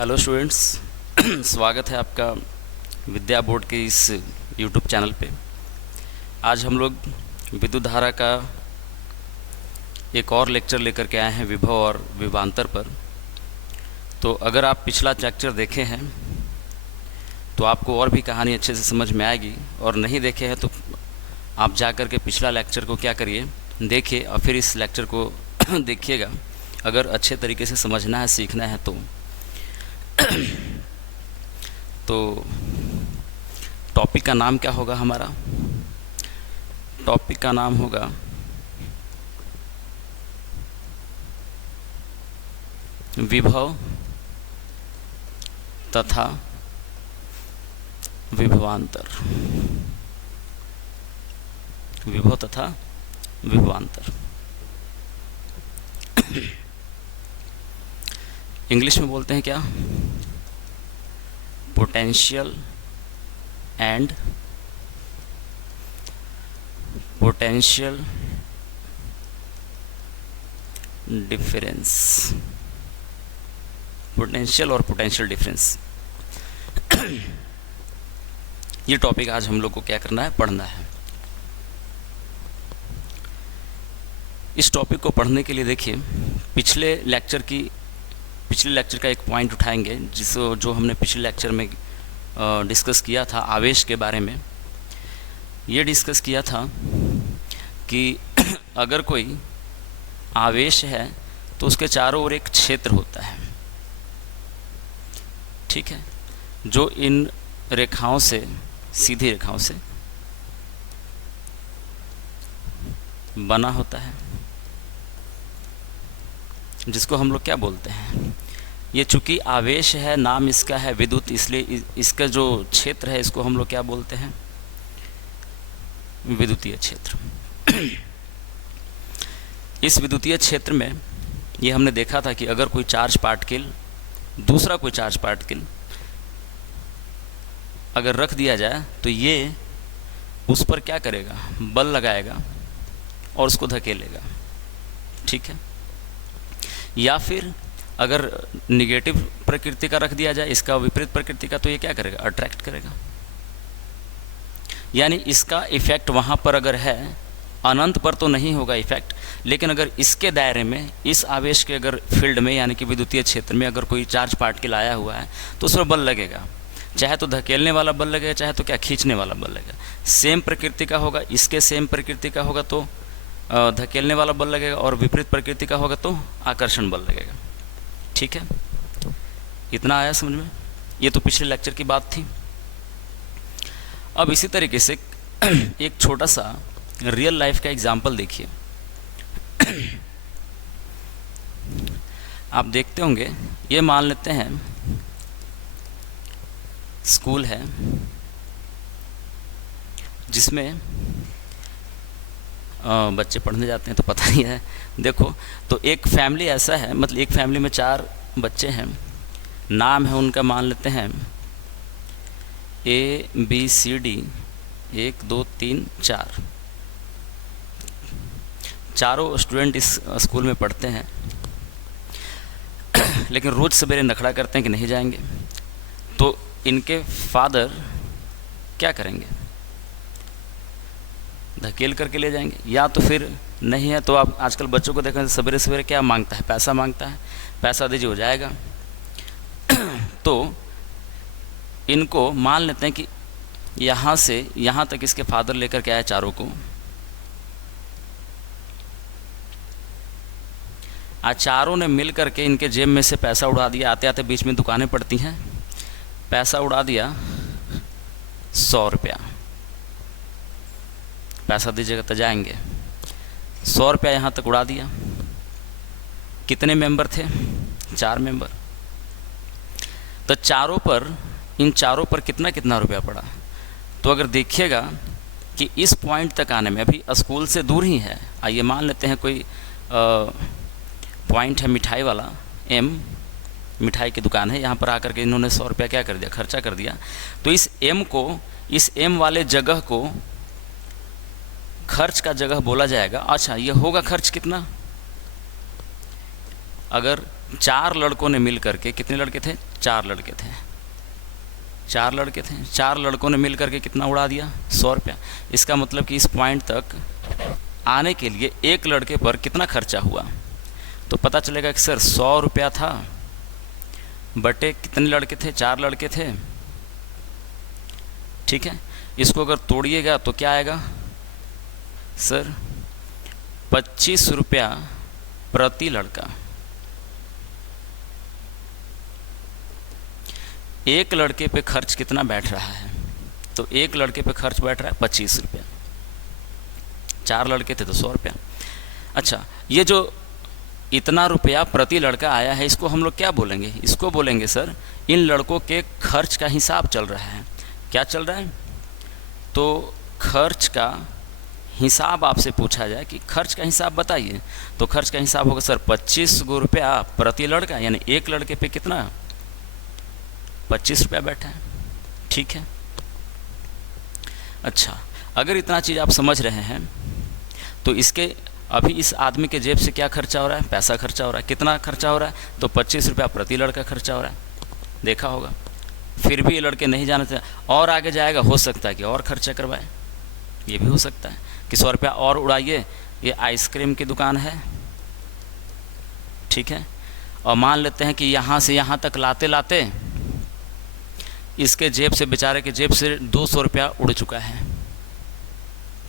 Hello students स्वागत है आपका विद्या बोर्ड के इस यूट्यूब चैनल पे। आज हम लोग विद्युत धारा का एक और लेक्चर लेकर के आए हैं विभव और विभवांतर पर। तो अगर आप पिछला लेक्चर देखे हैं तो आपको और भी कहानी अच्छे से समझ में आएगी, और नहीं देखे हैं तो आप जा कर के पिछला लेक्चर को क्या करिए, देखिए और फिर इस लेक्चर को देखिएगा। अगर अच्छे तरीके से समझना है, सीखना है तो टॉपिक का नाम क्या होगा हमारा? टॉपिक का नाम होगा विभव तथा विभवांतर। विभव तथा विभवांतर इंग्लिश में बोलते हैं क्या? Potential and potential difference. Potential और पोटेंशियल डिफरेंस ये टॉपिक आज हम लोग को क्या करना है, पढ़ना है। इस टॉपिक को पढ़ने के लिए देखिए, पिछले लेक्चर का एक पॉइंट उठाएंगे जो हमने पिछले लेक्चर में डिस्कस किया था आवेश के बारे में। ये डिस्कस किया था कि अगर कोई आवेश है तो उसके चारों ओर एक क्षेत्र होता है, ठीक है, जो इन रेखाओं से, सीधी रेखाओं से बना होता है, जिसको हम लोग क्या बोलते हैं? ये चूंकि आवेश है, नाम इसका है विद्युत, इसलिए इसका जो क्षेत्र है इसको हम लोग क्या बोलते हैं? विद्युतीय क्षेत्र। इस विद्युतीय क्षेत्र में ये हमने देखा था कि अगर कोई चार्ज पार्टिकल दूसरा कोई चार्ज पार्टिकल अगर रख दिया जाए तो ये उस पर क्या करेगा? बल लगाएगा और उसको धकेलेगा, ठीक है। या फिर अगर निगेटिव प्रकृति का रख दिया जाए, इसका विपरीत प्रकृति का, तो ये क्या करेगा? अट्रैक्ट करेगा। यानी इसका इफेक्ट वहाँ पर अगर है, अनंत पर तो नहीं होगा इफेक्ट, लेकिन अगर इसके दायरे में, इस आवेश के अगर फील्ड में यानी कि विद्युतीय क्षेत्र में अगर कोई चार्ज पार्टिकल आया हुआ है तो उस पर बल लगेगा। चाहे तो धकेलने वाला बल लगेगा, चाहे तो क्या, खींचने वाला बल लगेगा। सेम प्रकृति का होगा, इसके सेम प्रकृति का होगा तो धकेलने वाला बल लगेगा, और विपरीत प्रकृति का होगा तो आकर्षण बल लगेगा, ठीक है। इतना आया समझ में? ये तो पिछले लेक्चर की बात थी। अब इसी तरीके से एक छोटा सा रियल लाइफ का एग्जांपल देखिए। आप देखते होंगे, ये मान लेते हैं स्कूल है जिसमें बच्चे पढ़ने जाते हैं, तो पता ही है। देखो, तो एक फैमिली ऐसा है, मतलब एक फैमिली में 4 बच्चे हैं, नाम है उनका, मान लेते हैं ABCD 1 2 3 4। चारों स्टूडेंट इस स्कूल में पढ़ते हैं, लेकिन रोज़ सवेरे नखड़ा करते हैं कि नहीं जाएंगे। तो इनके फादर क्या करेंगे? धकेल करके ले जाएंगे, या तो फिर नहीं है तो आप आजकल बच्चों को देखें, सवेरे सवेरे क्या मांगता है? पैसा मांगता है, पैसा दीजिए हो जाएगा। तो इनको मान लेते हैं कि यहाँ से यहाँ तक इसके फादर लेकर के आए चारों को। आज चारों ने मिल करके इनके जेब में से पैसा उड़ा दिया। आते आते बीच में दुकानें पड़ती हैं, पैसा उड़ा दिया 100 रुपया। पैसा दीजिएगा तो जाएंगे। 100 रुपया यहाँ तक उड़ा दिया। कितने मेंबर थे? 4 मेंबर। तो इन चारों पर कितना कितना रुपया पड़ा? तो अगर देखिएगा कि इस पॉइंट तक आने में, अभी स्कूल से दूर ही है, आइए मान लेते हैं कोई पॉइंट है मिठाई वाला, मिठाई की दुकान है, यहाँ पर आकर के इन्होंने 100 रुपया क्या कर दिया? खर्चा कर दिया। तो इस एम वाले जगह को खर्च का जगह बोला जाएगा। अच्छा, ये होगा खर्च कितना? अगर 4 लड़कों ने मिल करके, कितने लड़के थे? 4 लड़के थे, 4 लड़के थे, 4 लड़कों ने मिल करके कितना उड़ा दिया? 100 रुपया। इसका मतलब कि इस पॉइंट तक आने के लिए एक लड़के पर कितना खर्चा हुआ? तो पता चलेगा कि सर 100 रुपया था बटे कितने लड़के थे? 4 लड़के थे, ठीक है। इसको अगर तोड़िएगा तो क्या आएगा सर? 25 रुपया प्रति लड़का। एक लड़के पे खर्च कितना बैठ रहा है? तो एक लड़के पे खर्च बैठ रहा है 25 रुपया। 4 लड़के थे तो 100 रुपया। अच्छा, ये जो इतना रुपया प्रति लड़का आया है, इसको हम लोग क्या बोलेंगे? इसको बोलेंगे सर इन लड़कों के खर्च का हिसाब चल रहा है। क्या चल रहा है? तो खर्च का हिसाब आपसे पूछा जाए कि खर्च का हिसाब बताइए, तो खर्च का हिसाब होगा सर 25 रुपया प्रति लड़का, यानी एक लड़के पे कितना? 25 रुपया बैठा है, ठीक है। अच्छा, अगर इतना चीज़ आप समझ रहे हैं तो इसके अभी इस आदमी के जेब से क्या खर्चा हो रहा है? पैसा खर्चा हो रहा है। कितना खर्चा हो रहा है? तो 25 रुपया प्रति लड़का खर्चा हो रहा है, देखा होगा। फिर भी ये लड़के नहीं जाना चाहते, और आगे जाएगा, हो सकता है कि और खर्चा करवाए, ये भी हो सकता है कि 100 रुपया और उड़ाइए। ये आइसक्रीम की दुकान है, ठीक है, और मान लेते हैं कि यहाँ से यहाँ तक लाते लाते इसके जेब से, बेचारे के जेब से 200 रुपया उड़ चुका है।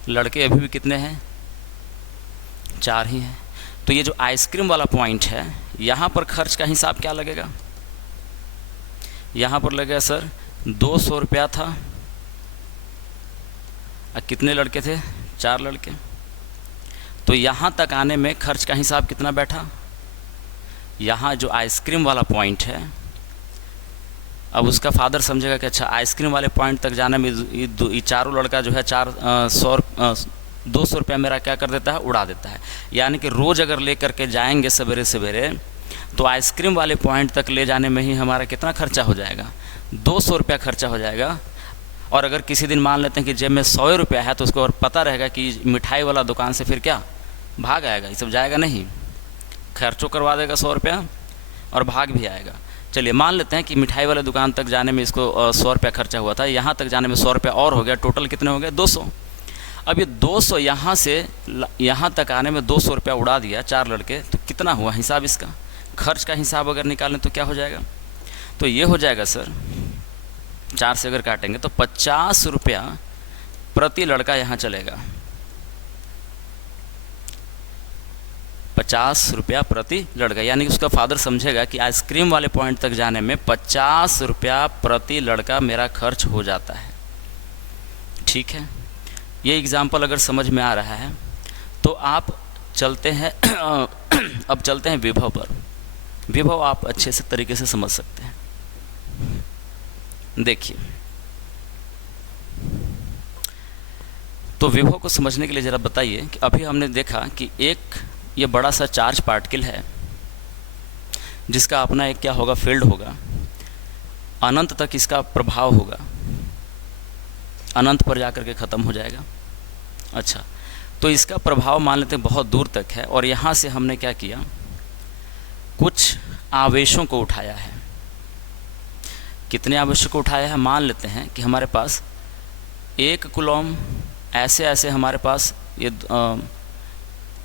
लड़के अभी भी कितने हैं? 4 ही हैं। तो ये जो आइसक्रीम वाला पॉइंट है, यहाँ पर खर्च का हिसाब क्या लगेगा? यहाँ पर लगेगा सर 200 रुपया था, और कितने लड़के थे? 4 लड़के। तो यहाँ तक आने में खर्च का हिसाब कितना बैठा? यहाँ जो आइसक्रीम वाला पॉइंट है, अब उसका फादर समझेगा कि अच्छा आइसक्रीम वाले पॉइंट तक जाने में ये चारों लड़का जो है 200 रुपया मेरा क्या कर देता है? उड़ा देता है। यानी कि रोज़ अगर ले करके जाएंगे सवेरे सवेरे, तो आइसक्रीम वाले पॉइंट तक ले जाने में ही हमारा कितना खर्चा हो जाएगा? 200 रुपया खर्चा हो जाएगा। और अगर किसी दिन मान लेते हैं कि जेब में 100 रुपया है, तो उसको और पता रहेगा कि मिठाई वाला दुकान से फिर क्या भाग आएगा? ये सब जाएगा नहीं, खर्चों करवा देगा 100 रुपया और भाग भी आएगा। चलिए मान लेते हैं कि मिठाई वाले दुकान तक जाने में इसको 100 रुपया खर्चा हुआ था, यहाँ तक जाने में 100 रुपया और हो गया, टोटल कितने हो गए? 200। अब ये 200 यहाँ से यहाँ तक आने में 200 रुपया उड़ा दिया 4 लड़के, तो कितना हुआ हिसाब इसका? खर्च का हिसाब अगर निकालें तो क्या हो जाएगा? तो ये हो जाएगा सर, 4 से अगर काटेंगे तो 50 रुपया प्रति लड़का यहाँ चलेगा। 50 रुपया प्रति लड़का, यानी कि उसका फादर समझेगा कि आइसक्रीम वाले पॉइंट तक जाने में 50 रुपया प्रति लड़का मेरा खर्च हो जाता है, ठीक है। ये एग्ज़ाम्पल अगर समझ में आ रहा है तो आप चलते हैं अब चलते हैं विभव पर। विभव आप अच्छे से तरीके से समझ सकते हैं। देखिए, तो विभव को समझने के लिए ज़रा बताइए कि अभी हमने देखा कि एक ये बड़ा सा चार्ज पार्टिकल है जिसका अपना एक क्या होगा? फील्ड होगा। अनंत तक इसका प्रभाव होगा, अनंत पर जाकर के ख़त्म हो जाएगा। अच्छा, तो इसका प्रभाव मान लेते हैं बहुत दूर तक है, और यहाँ से हमने क्या किया? कुछ आवेशों को उठाया है। कितने आवेशों को उठाया है? मान लेते हैं कि हमारे पास 1 कूलॉम, ऐसे ऐसे हमारे पास ये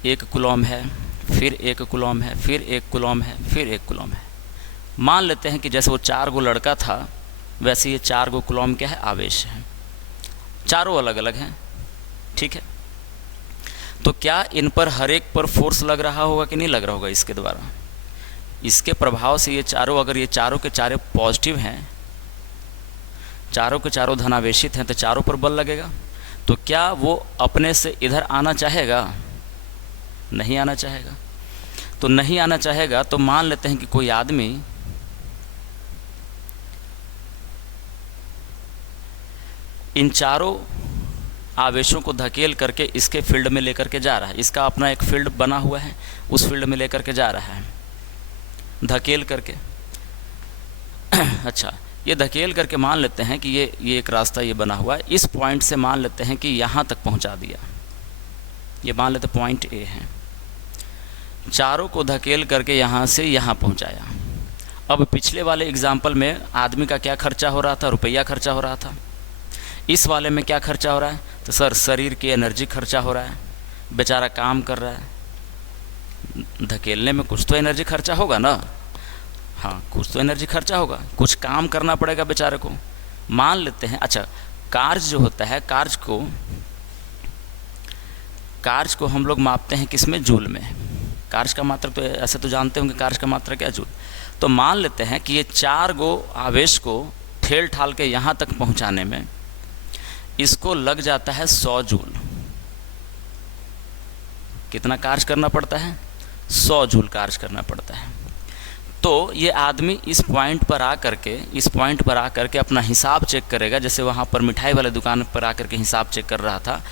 1 कूलॉम है, फिर 1 कूलॉम है, फिर 1 कूलॉम है, फिर 1 कूलॉम है। मान लेते हैं कि जैसे वो 4 गो लड़का था, वैसे ये 4 गो कूलॉम क्या है? आवेश है। चारों अलग अलग हैं, ठीक है। तो क्या इन पर हर एक पर फोर्स लग रहा होगा कि नहीं लग रहा होगा? इसके द्वारा, इसके प्रभाव से ये चारों, अगर ये चारों के चारों पॉजिटिव हैं, चारों के चारों धनावेशित हैं, तो चारों पर बल लगेगा। तो क्या वो अपने से इधर आना चाहेगा? नहीं आना चाहेगा। तो नहीं आना चाहेगा तो मान लेते हैं कि कोई आदमी इन चारों आवेशों को धकेल करके इसके फील्ड में लेकर के जा रहा है। इसका अपना एक फील्ड बना हुआ है, उस फील्ड में लेकर के जा रहा है धकेल करके। अच्छा, ये धकेल करके मान लेते हैं कि ये एक रास्ता ये बना हुआ है, इस पॉइंट से मान लेते हैं कि यहाँ तक पहुँचा दिया। ये मान लेते पॉइंट ए है। चारों को धकेल करके यहाँ से यहाँ पहुँचाया। अब पिछले वाले एग्जाम्पल में आदमी का क्या खर्चा हो रहा था, रुपया खर्चा हो रहा था। इस वाले में क्या खर्चा हो रहा है, तो सर शरीर की एनर्जी खर्चा हो रहा है। बेचारा काम कर रहा है, धकेलने में कुछ तो एनर्जी खर्चा होगा ना, हाँ कुछ तो एनर्जी खर्चा होगा, कुछ काम करना पड़ेगा बेचारे को। मान लेते हैं, अच्छा कार्य जो होता है, कार्य को हम लोग मापते हैं किस में, जूल में। कार्य का मात्रा तो ऐसे तो जानते होंगे, कार्य का मात्रा क्या, जूल। तो मान लेते हैं कि ये 4 गो आवेश को ठेल ठाल के यहाँ तक पहुँचाने में इसको लग जाता है 100 जूल। कितना कार्य करना पड़ता है, 100 जूल कार्य करना पड़ता है। तो ये आदमी इस पॉइंट पर आ करके अपना हिसाब चेक करेगा। जैसे वहाँ पर मिठाई वाले दुकान पर आकर के हिसाब चेक कर रहा था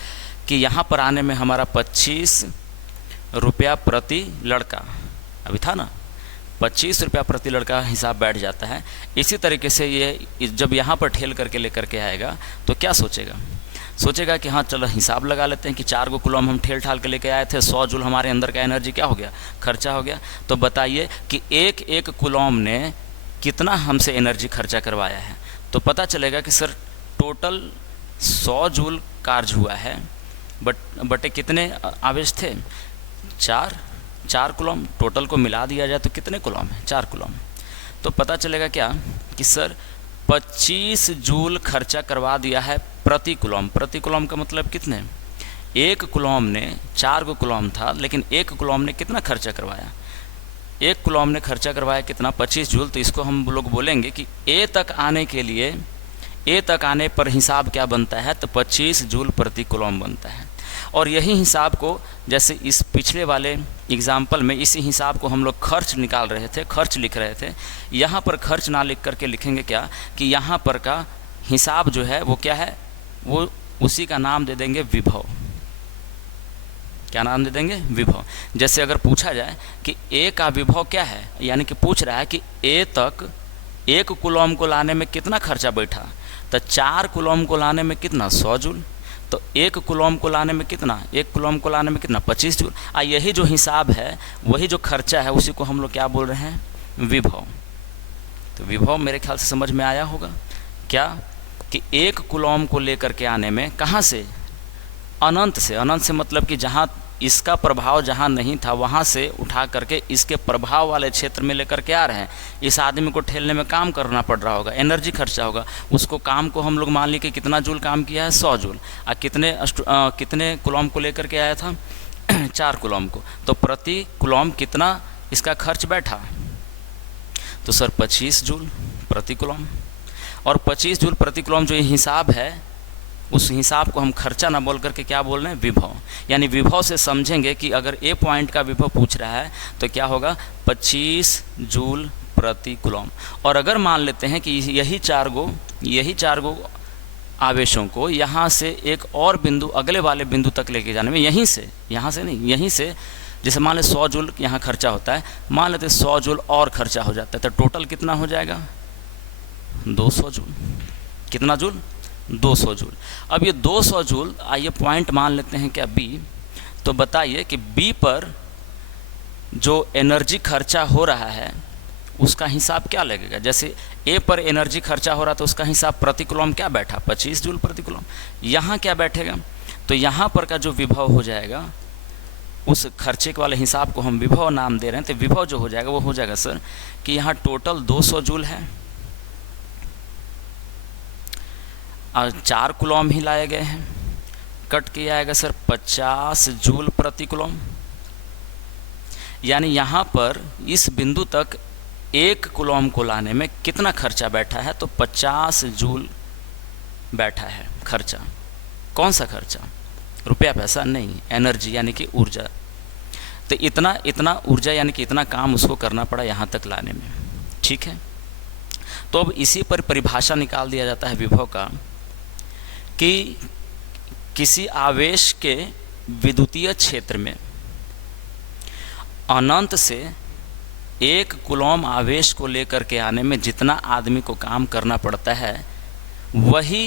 कि यहाँ पर आने में हमारा 25 रुपया प्रति लड़का, अभी था ना, 25 रुपया प्रति लड़का हिसाब बैठ जाता है। इसी तरीके से ये जब यहाँ पर ठेल करके लेकर के आएगा तो क्या सोचेगा कि हाँ चलो हिसाब लगा लेते हैं कि 4 गो कुलम हम ठेल ठाल के लेके आए थे, 100 जूल हमारे अंदर का एनर्जी क्या हो गया, खर्चा हो गया। तो बताइए कि एक एक कुलम ने कितना हमसे एनर्जी खर्चा करवाया है। तो पता चलेगा कि सर टोटल 100 जूल कार्य हुआ है, बटे कितने आवेश थे, 4 कुलम। टोटल को मिला दिया जाए तो कितने कुलम है, 4 कुलम। तो पता चलेगा क्या कि सर 25 जूल खर्चा करवा दिया है प्रति कुलम। प्रति कुलम का मतलब कितने, एक कुलम ने 4 गो कुलम था, लेकिन एक कुलम ने कितना खर्चा करवाया, एक कुलम ने खर्चा करवाया कितना, 25 जूल। तो इसको हम लोग बोलेंगे कि ए तक आने के लिए, ए तक आने पर हिसाब क्या बनता है, तो 25 जूल प्रति कुलम बनता है। और यही हिसाब को, जैसे इस पिछले वाले एग्जाम्पल में इसी हिसाब को हम लोग खर्च निकाल रहे थे, खर्च लिख रहे थे। यहाँ पर खर्च ना लिख करके लिखेंगे क्या कि यहाँ पर का हिसाब जो है वो क्या है, वो उसी का नाम दे देंगे विभव। क्या नाम दे देंगे, विभव। जैसे अगर पूछा जाए कि ए का विभव क्या है, यानी कि पूछ रहा है कि ए तक एक कुलम को लाने में कितना खर्चा बैठा, तो 4 कुलम को लाने में कितना, 100 जूल। तो एक कुलम को लाने में कितना, एक कुलम को लाने में कितना, 25 जूल। यही जो हिसाब है, वही जो खर्चा है, उसी को हम लोग क्या बोल रहे हैं, विभव। तो विभव मेरे ख्याल से समझ में आया होगा क्या, कि एक कुलम को लेकर के आने में कहाँ से, अनंत से। अनंत से मतलब कि जहाँ इसका प्रभाव जहाँ नहीं था वहाँ से उठा करके इसके प्रभाव वाले क्षेत्र में लेकर के आ रहे हैं। इस आदमी को ठेलने में काम करना पड़ रहा होगा, एनर्जी खर्चा होगा। उसको काम को हम लोग मान ली कि कितना जूल काम किया है, 100 जूल। कितने कुलम को लेकर के आया था, 4 कुलम को। तो प्रति कुलम कितना इसका खर्च बैठा, तो सर 25 जूल प्रति कुलम। और 25 जूल प्रति कुलम जो ये हिसाब है, उस हिसाब को हम खर्चा ना बोल करके क्या बोल रहे हैं, विभव। यानी विभव से समझेंगे कि अगर ए पॉइंट का विभव पूछ रहा है तो क्या होगा, 25 जूल प्रति कुलम। और अगर मान लेते हैं कि यही चार गो आवेशों को यहाँ से एक और बिंदु, अगले वाले बिंदु तक लेके जाने में, यहीं से जैसे मान लें 100 जूल यहाँ खर्चा होता है, मान लेते 100 जूल और खर्चा हो जाता है, तो टोटल कितना हो जाएगा, 200 जूल। कितना जूल, 200 जूल। अब ये 200 जूल, आइए पॉइंट मान लेते हैं क्या, बी। तो बताइए कि बी पर जो एनर्जी खर्चा हो रहा है उसका हिसाब क्या लगेगा। जैसे ए पर एनर्जी खर्चा हो रहा तो उसका हिसाब प्रति कुलम क्या बैठा, 25 जूल प्रति कुलम। यहाँ क्या बैठेगा, तो यहाँ पर का जो विभव हो जाएगा, उस खर्चे के वाले हिसाब को हम विभव नाम दे रहे हैं। तो विभव जो हो जाएगा वो हो जाएगा सर कि यहाँ टोटल 200 जूल है और 4 कुलम ही लाए गए हैं, कट किया आएगा सर 50 जूल प्रति कुलम। यानी यहाँ पर इस बिंदु तक एक कुलम को लाने में कितना खर्चा बैठा है, तो 50 जूल बैठा है खर्चा। कौन सा खर्चा, रुपया पैसा नहीं, एनर्जी यानी कि ऊर्जा। तो इतना ऊर्जा यानी कि इतना काम उसको करना पड़ा यहाँ तक लाने में, ठीक है। तो अब इसी पर परिभाषा निकाल दिया जाता है विभव का, कि किसी आवेश के विद्युतीय क्षेत्र में अनंत से एक कुलम आवेश को लेकर के आने में जितना आदमी को काम करना पड़ता है, वही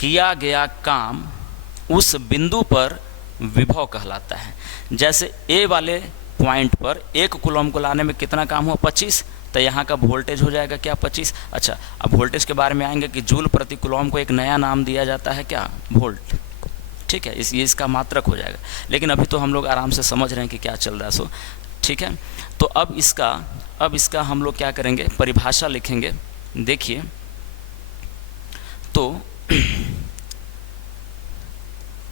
किया गया काम उस बिंदु पर विभव कहलाता है। जैसे ए वाले पॉइंट पर 1 कूलम को लाने में कितना काम हुआ 25, तो यहाँ का वोल्टेज हो जाएगा क्या 25। अच्छा, अब वोल्टेज के बारे में आएंगे कि जूल प्रति कूलम को एक नया नाम दिया जाता है क्या, वोल्ट। ठीक है, ये इसका मात्रक हो जाएगा, लेकिन अभी तो हम लोग आराम से समझ रहे हैं कि क्या चल रहा है। सो ठीक है, तो अब इसका हम लोग क्या करेंगे, परिभाषा लिखेंगे। देखिए तो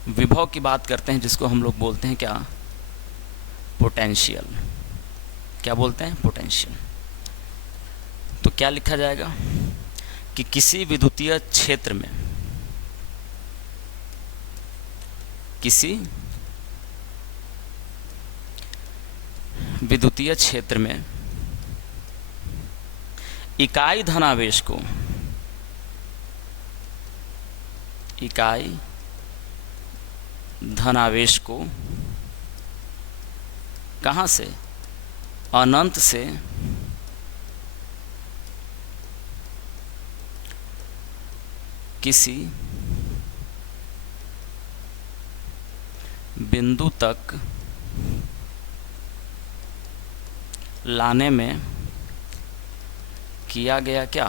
विभव की बात करते हैं, जिसको हम लोग बोलते हैं क्या, पोटेंशियल। क्या बोलते हैं, पोटेंशियल। तो क्या लिखा जाएगा कि किसी विद्युतीय क्षेत्र में, किसी विद्युतीय क्षेत्र में इकाई धनावेश को, इकाई धनावेश को कहाँ से, अनंत से किसी बिंदु तक लाने में किया गया क्या,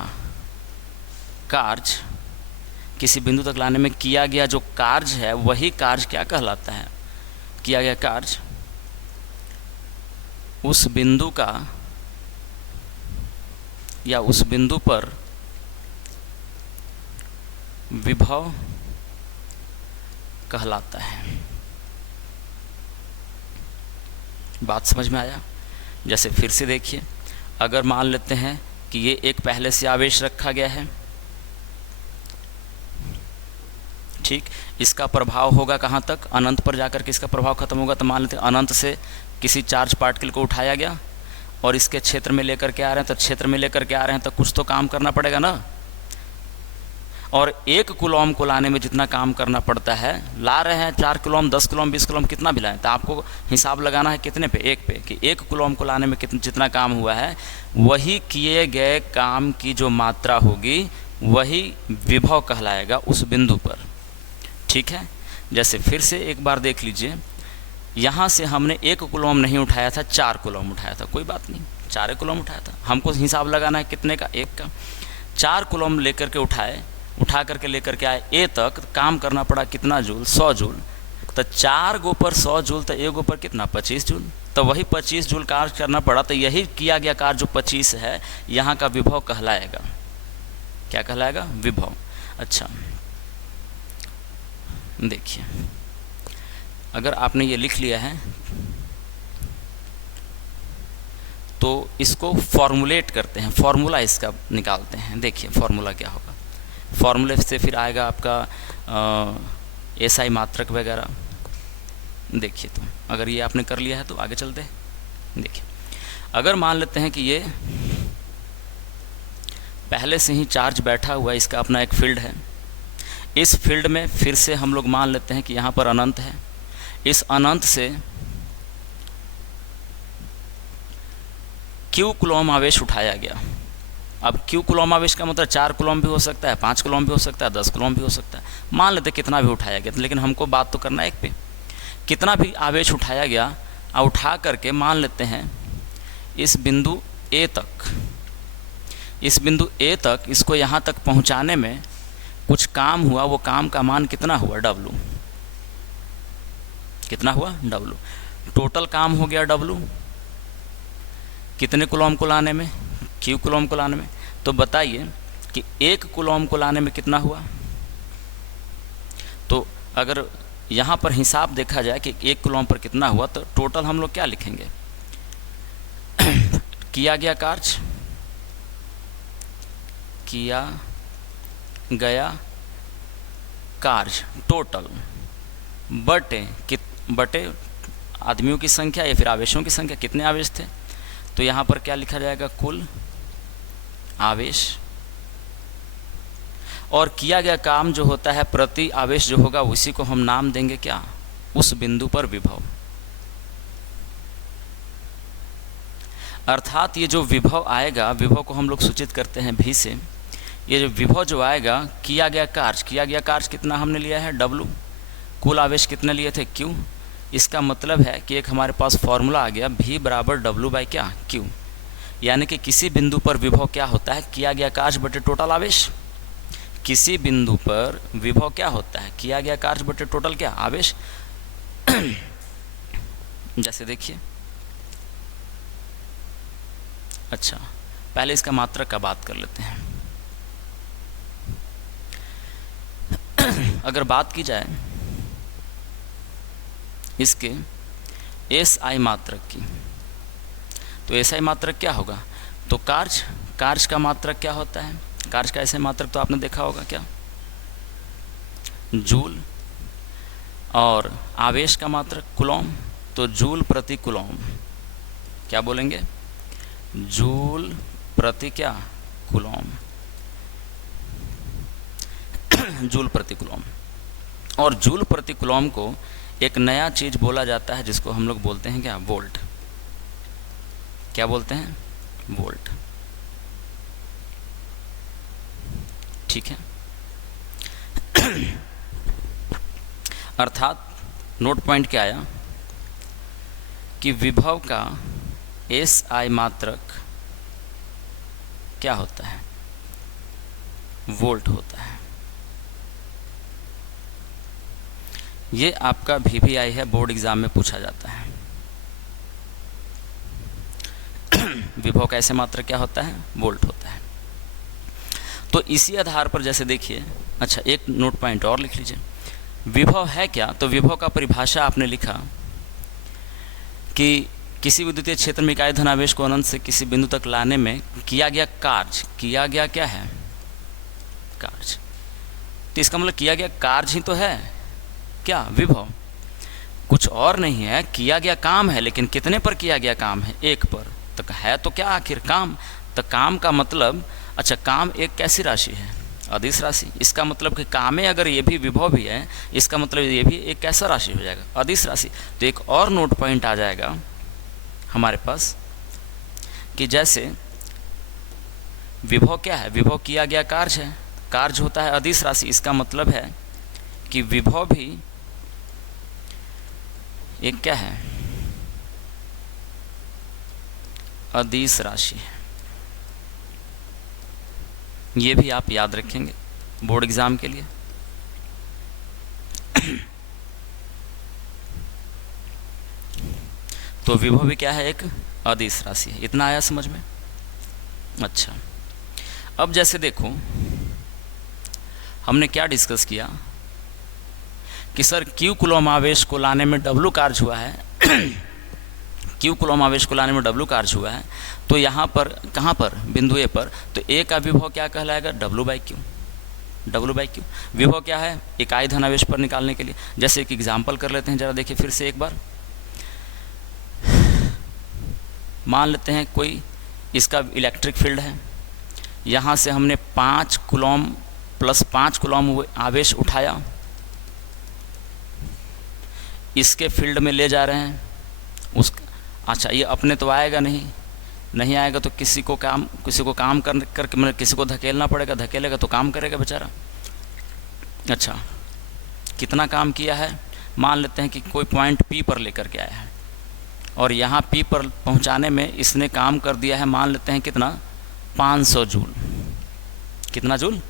कार्य, किसी बिंदु तक लाने में किया गया जो कार्य है, वही कार्य क्या कहलाता है, किया गया कार्य उस बिंदु का या उस बिंदु पर विभव कहलाता है। बात समझ में आया। जैसे फिर से देखिए, अगर मान लेते हैं कि ये एक पहले से आवेश रखा गया है, ठीक, इसका प्रभाव होगा कहाँ तक, अनंत पर जाकर के इसका प्रभाव खत्म होगा। तो मान लेते हैं अनंत से किसी चार्ज पार्टिकल को उठाया गया और इसके क्षेत्र में लेकर के आ रहे हैं, तो क्षेत्र में लेकर के आ रहे हैं तो कुछ तो काम करना पड़ेगा ना। और 1 कूलम को लाने में जितना काम करना पड़ता है, ला रहे हैं 4 कूलम, 10 कूलम, 20 कूलम, कितना भी लाएं, तो आपको हिसाब लगाना है कितने पे, 1 पे, कि 1 कूलम को लाने में जितना काम हुआ है, वही किए गए काम की जो मात्रा होगी वही विभव कहलाएगा उस बिंदु पर। ठीक है, जैसे फिर से एक बार देख लीजिए, यहाँ से हमने 1 कूलम नहीं उठाया था, 4 कूलम उठाया था, कोई बात नहीं, 4 कूलम उठाया था, हमको हिसाब लगाना है कितने का, 1 का। 4 कूलम लेकर के उठा करके लेकर के आए ए तक, काम करना पड़ा कितना जूल, 100 जूल। तो 4 गो पर 100 जूल, तो 1 गो पर कितना 25 जूल, तो वही 25 जूल कार्य करना पड़ा। तो यही किया गया कार्य जो 25 है, यहाँ का विभव कहलाएगा। क्या कहलाएगा, विभव। अच्छा देखिए, अगर आपने ये लिख लिया है तो इसको फॉर्मुलेट करते हैं, फॉर्मूला इसका निकालते हैं। देखिए फॉर्मूला क्या होगा, फॉर्मूले से फिर आएगा आपका एसआई मात्रक वगैरह। देखिए, तो अगर ये आपने कर लिया है तो आगे चलते हैं। देखिए, अगर मान लेते हैं कि ये पहले से ही चार्ज बैठा हुआ है, इसका अपना एक फील्ड है, इस फील्ड में फिर से हम लोग मान लेते हैं कि यहाँ पर अनंत है, इस अनंत से क्यू कूलम आवेश उठाया गया। अब क्यू कूलम आवेश का मतलब 4 कूलम भी हो सकता है, 5 कूलम भी हो सकता है, 10 कूलम भी हो सकता है, मान लेते कितना भी उठाया गया, लेकिन हमको बात तो करना है एक पे, कितना भी आवेश उठाया गया, और उठा करके मान लेते हैं इस बिंदु ए तक, इस बिंदु ए तक इसको यहाँ तक पहुँचाने में कुछ काम हुआ, वो काम का मान कितना हुआ, W। कितना हुआ, W। टोटल काम हो गया W, कितने कूलम को लाने में, क्यू कूलम को लाने में। तो बताइए कि 1 कूलम को लाने में कितना हुआ। तो अगर यहाँ पर हिसाब देखा जाए कि 1 कूलम पर कितना हुआ, तो टोटल हम लोग क्या लिखेंगे, किया गया कार्य, किया गया कार्य टोटल बटे आदमियों की संख्या या फिर आवेशों की संख्या, कितने आवेश थे। तो यहाँ पर क्या लिखा जाएगा, कुल आवेश, और किया गया काम जो होता है प्रति आवेश जो होगा, उसी को हम नाम देंगे क्या, उस बिंदु पर विभव। अर्थात ये जो विभव आएगा, विभव को हम लोग सूचित करते हैं भी से, ये जो विभव जो आएगा, किया गया कार्य कितना हमने लिया है W, कुल आवेश कितने लिए थे Q, इसका मतलब है कि एक हमारे पास फॉर्मूला आ गया V बराबर W बाई क्या Q, यानी कि किसी बिंदु पर विभव क्या होता है, किया गया कार्य बटे टोटल आवेश। किसी बिंदु पर विभव क्या होता है, किया गया कार्य बटे टोटल क्या आवेश। जैसे देखिए, अच्छा पहले इसका मात्रक का बात कर लेते हैं। अगर बात की जाए इसके SI मात्रक की, तो SI मात्रक क्या होगा, तो कार्य का मात्रक क्या होता है, कार्य का SI मात्रक तो आपने देखा होगा क्या, जूल, और आवेश का मात्रक कूलॉम, तो जूल प्रति कूलॉम, क्या बोलेंगे, जूल प्रति क्या कूलॉम, जूल प्रति कूलॉम। और जूल प्रति कूलॉम को एक नया चीज बोला जाता है जिसको हम लोग बोलते हैं क्या, वोल्ट। क्या बोलते हैं, वोल्ट। ठीक है। अर्थात नोट पॉइंट क्या आया कि विभव का SI मात्रक क्या होता है, वोल्ट होता है। ये आपका VVI है, बोर्ड एग्जाम में पूछा जाता है। विभव का SI मात्रक क्या होता है, वोल्ट होता है। तो इसी आधार पर जैसे देखिए, अच्छा एक नोट पॉइंट और लिख लीजिए, विभव है क्या, तो विभव का परिभाषा आपने लिखा कि किसी विद्युतीय क्षेत्र में इकाई धनावेश को अनंत से किसी बिंदु तक लाने में किया गया कार्य, किया गया क्या है, कार्य। तो इसका मतलब किया गया कार्य ही तो है क्या, विभव, कुछ और नहीं है, किया गया काम है, लेकिन कितने पर किया गया काम है, एक पर, तो है तो क्या आखिर काम। तो काम का मतलब, अच्छा काम एक कैसी राशि है, अदिश राशि। इसका मतलब कि काम में अगर ये भी विभव भी है, इसका मतलब ये भी एक कैसा राशि हो जाएगा, अदिश राशि। तो एक और नोट पॉइंट आ जाएगा हमारे पास कि जैसे विभव क्या है, विभव किया गया कार्य है, कार्य होता है अदिश राशि। इसका मतलब है कि विभव भी एक क्या है, अदिश राशि है। ये भी आप याद रखेंगे बोर्ड एग्जाम के लिए। तो विभव भी क्या है, एक अदिश राशि है। इतना आया समझ में। अच्छा, अब जैसे देखो हमने क्या डिस्कस किया कि सर Q कूलॉम आवेश को लाने में W कार्य हुआ है। Q कूलॉम आवेश को लाने में W कार्य हुआ है, तो यहाँ पर कहाँ पर, बिंदु A पर, तो A का विभव क्या कहलाएगा, W by Q। W by Q विभव क्या है, इकाई धनावेश पर निकालने के लिए। जैसे एक एग्जाम्पल कर लेते हैं, जरा देखिए फिर से एक बार। मान लेते हैं कोई इसका इलेक्ट्रिक फील्ड है, यहाँ से हमने 5 कूलॉम प्लस 5 कूलॉम आवेश उठाया, इसके फील्ड में ले जा रहे हैं उस। अच्छा ये अपने तो आएगा नहीं आएगा तो किसी को काम करके मतलब किसी को धकेलना पड़ेगा, धकेलेगा तो काम करेगा बेचारा। अच्छा कितना काम किया है, मान लेते हैं कि कोई पॉइंट P पर लेकर के आया है और यहाँ P पर पहुँचाने में इसने काम कर दिया है, मान लेते हैं कितना, 500 जूल। कितना जूल,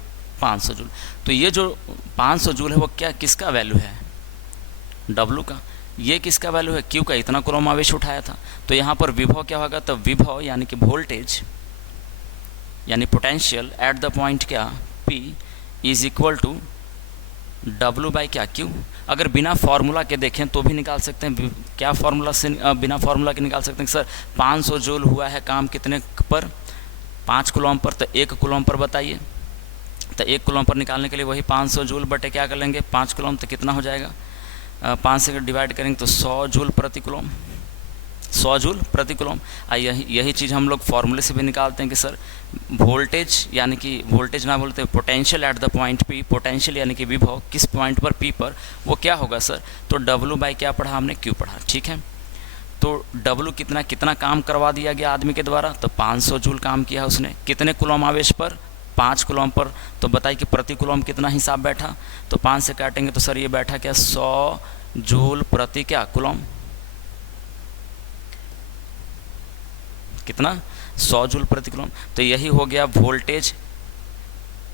500 जूल। तो ये जो 500 जूल है वो क्या, किसका वैल्यू है, W का। ये किसका वैल्यू है, Q का। इतना कूलॉम आवेश उठाया था। तो यहाँ पर विभव क्या होगा, तो विभव यानी कि वोल्टेज यानी पोटेंशियल एट द पॉइंट क्या P is equal to W by क्या Q। अगर बिना फार्मूला के देखें तो भी निकाल सकते हैं। क्या फार्मूला से, बिना फार्मूला के निकाल सकते हैं सर 500 जूल हुआ है काम कितने पर, 5 कूलॉम पर, तो 1 कूलॉम पर बताइए। तो 1 कूलॉम पर निकालने के लिए वही 500 जूल बटे क्या कर लेंगे, 5 कूलॉम, तो कितना हो जाएगा, 5 से डिवाइड करेंगे तो 100 जूल प्रति कूलॉम, 100 जूल प्रति कूलॉम। यही चीज़ हम लोग फार्मूले से भी निकालते हैं कि सर वोल्टेज यानी कि वोल्टेज ना बोलते potential at the point P, potential यानी कि विभव किस पॉइंट पर P पर, वो क्या होगा सर, तो W बाई क्या पढ़ा हमने, Q पढ़ा। ठीक है, तो W कितना काम करवा दिया गया आदमी के द्वारा, तो 500 जूल काम किया उसने। कितने कूलॉम आवेश पर, 5 कूलॉम पर। तो बताइए कि प्रति कूलॉम कितना हिसाब बैठा, तो 5 से काटेंगे तो सर ये बैठा क्या, 100 जूल प्रति क्या कूलम, कितना 100 जूल प्रति कूलम। तो यही हो गया वोल्टेज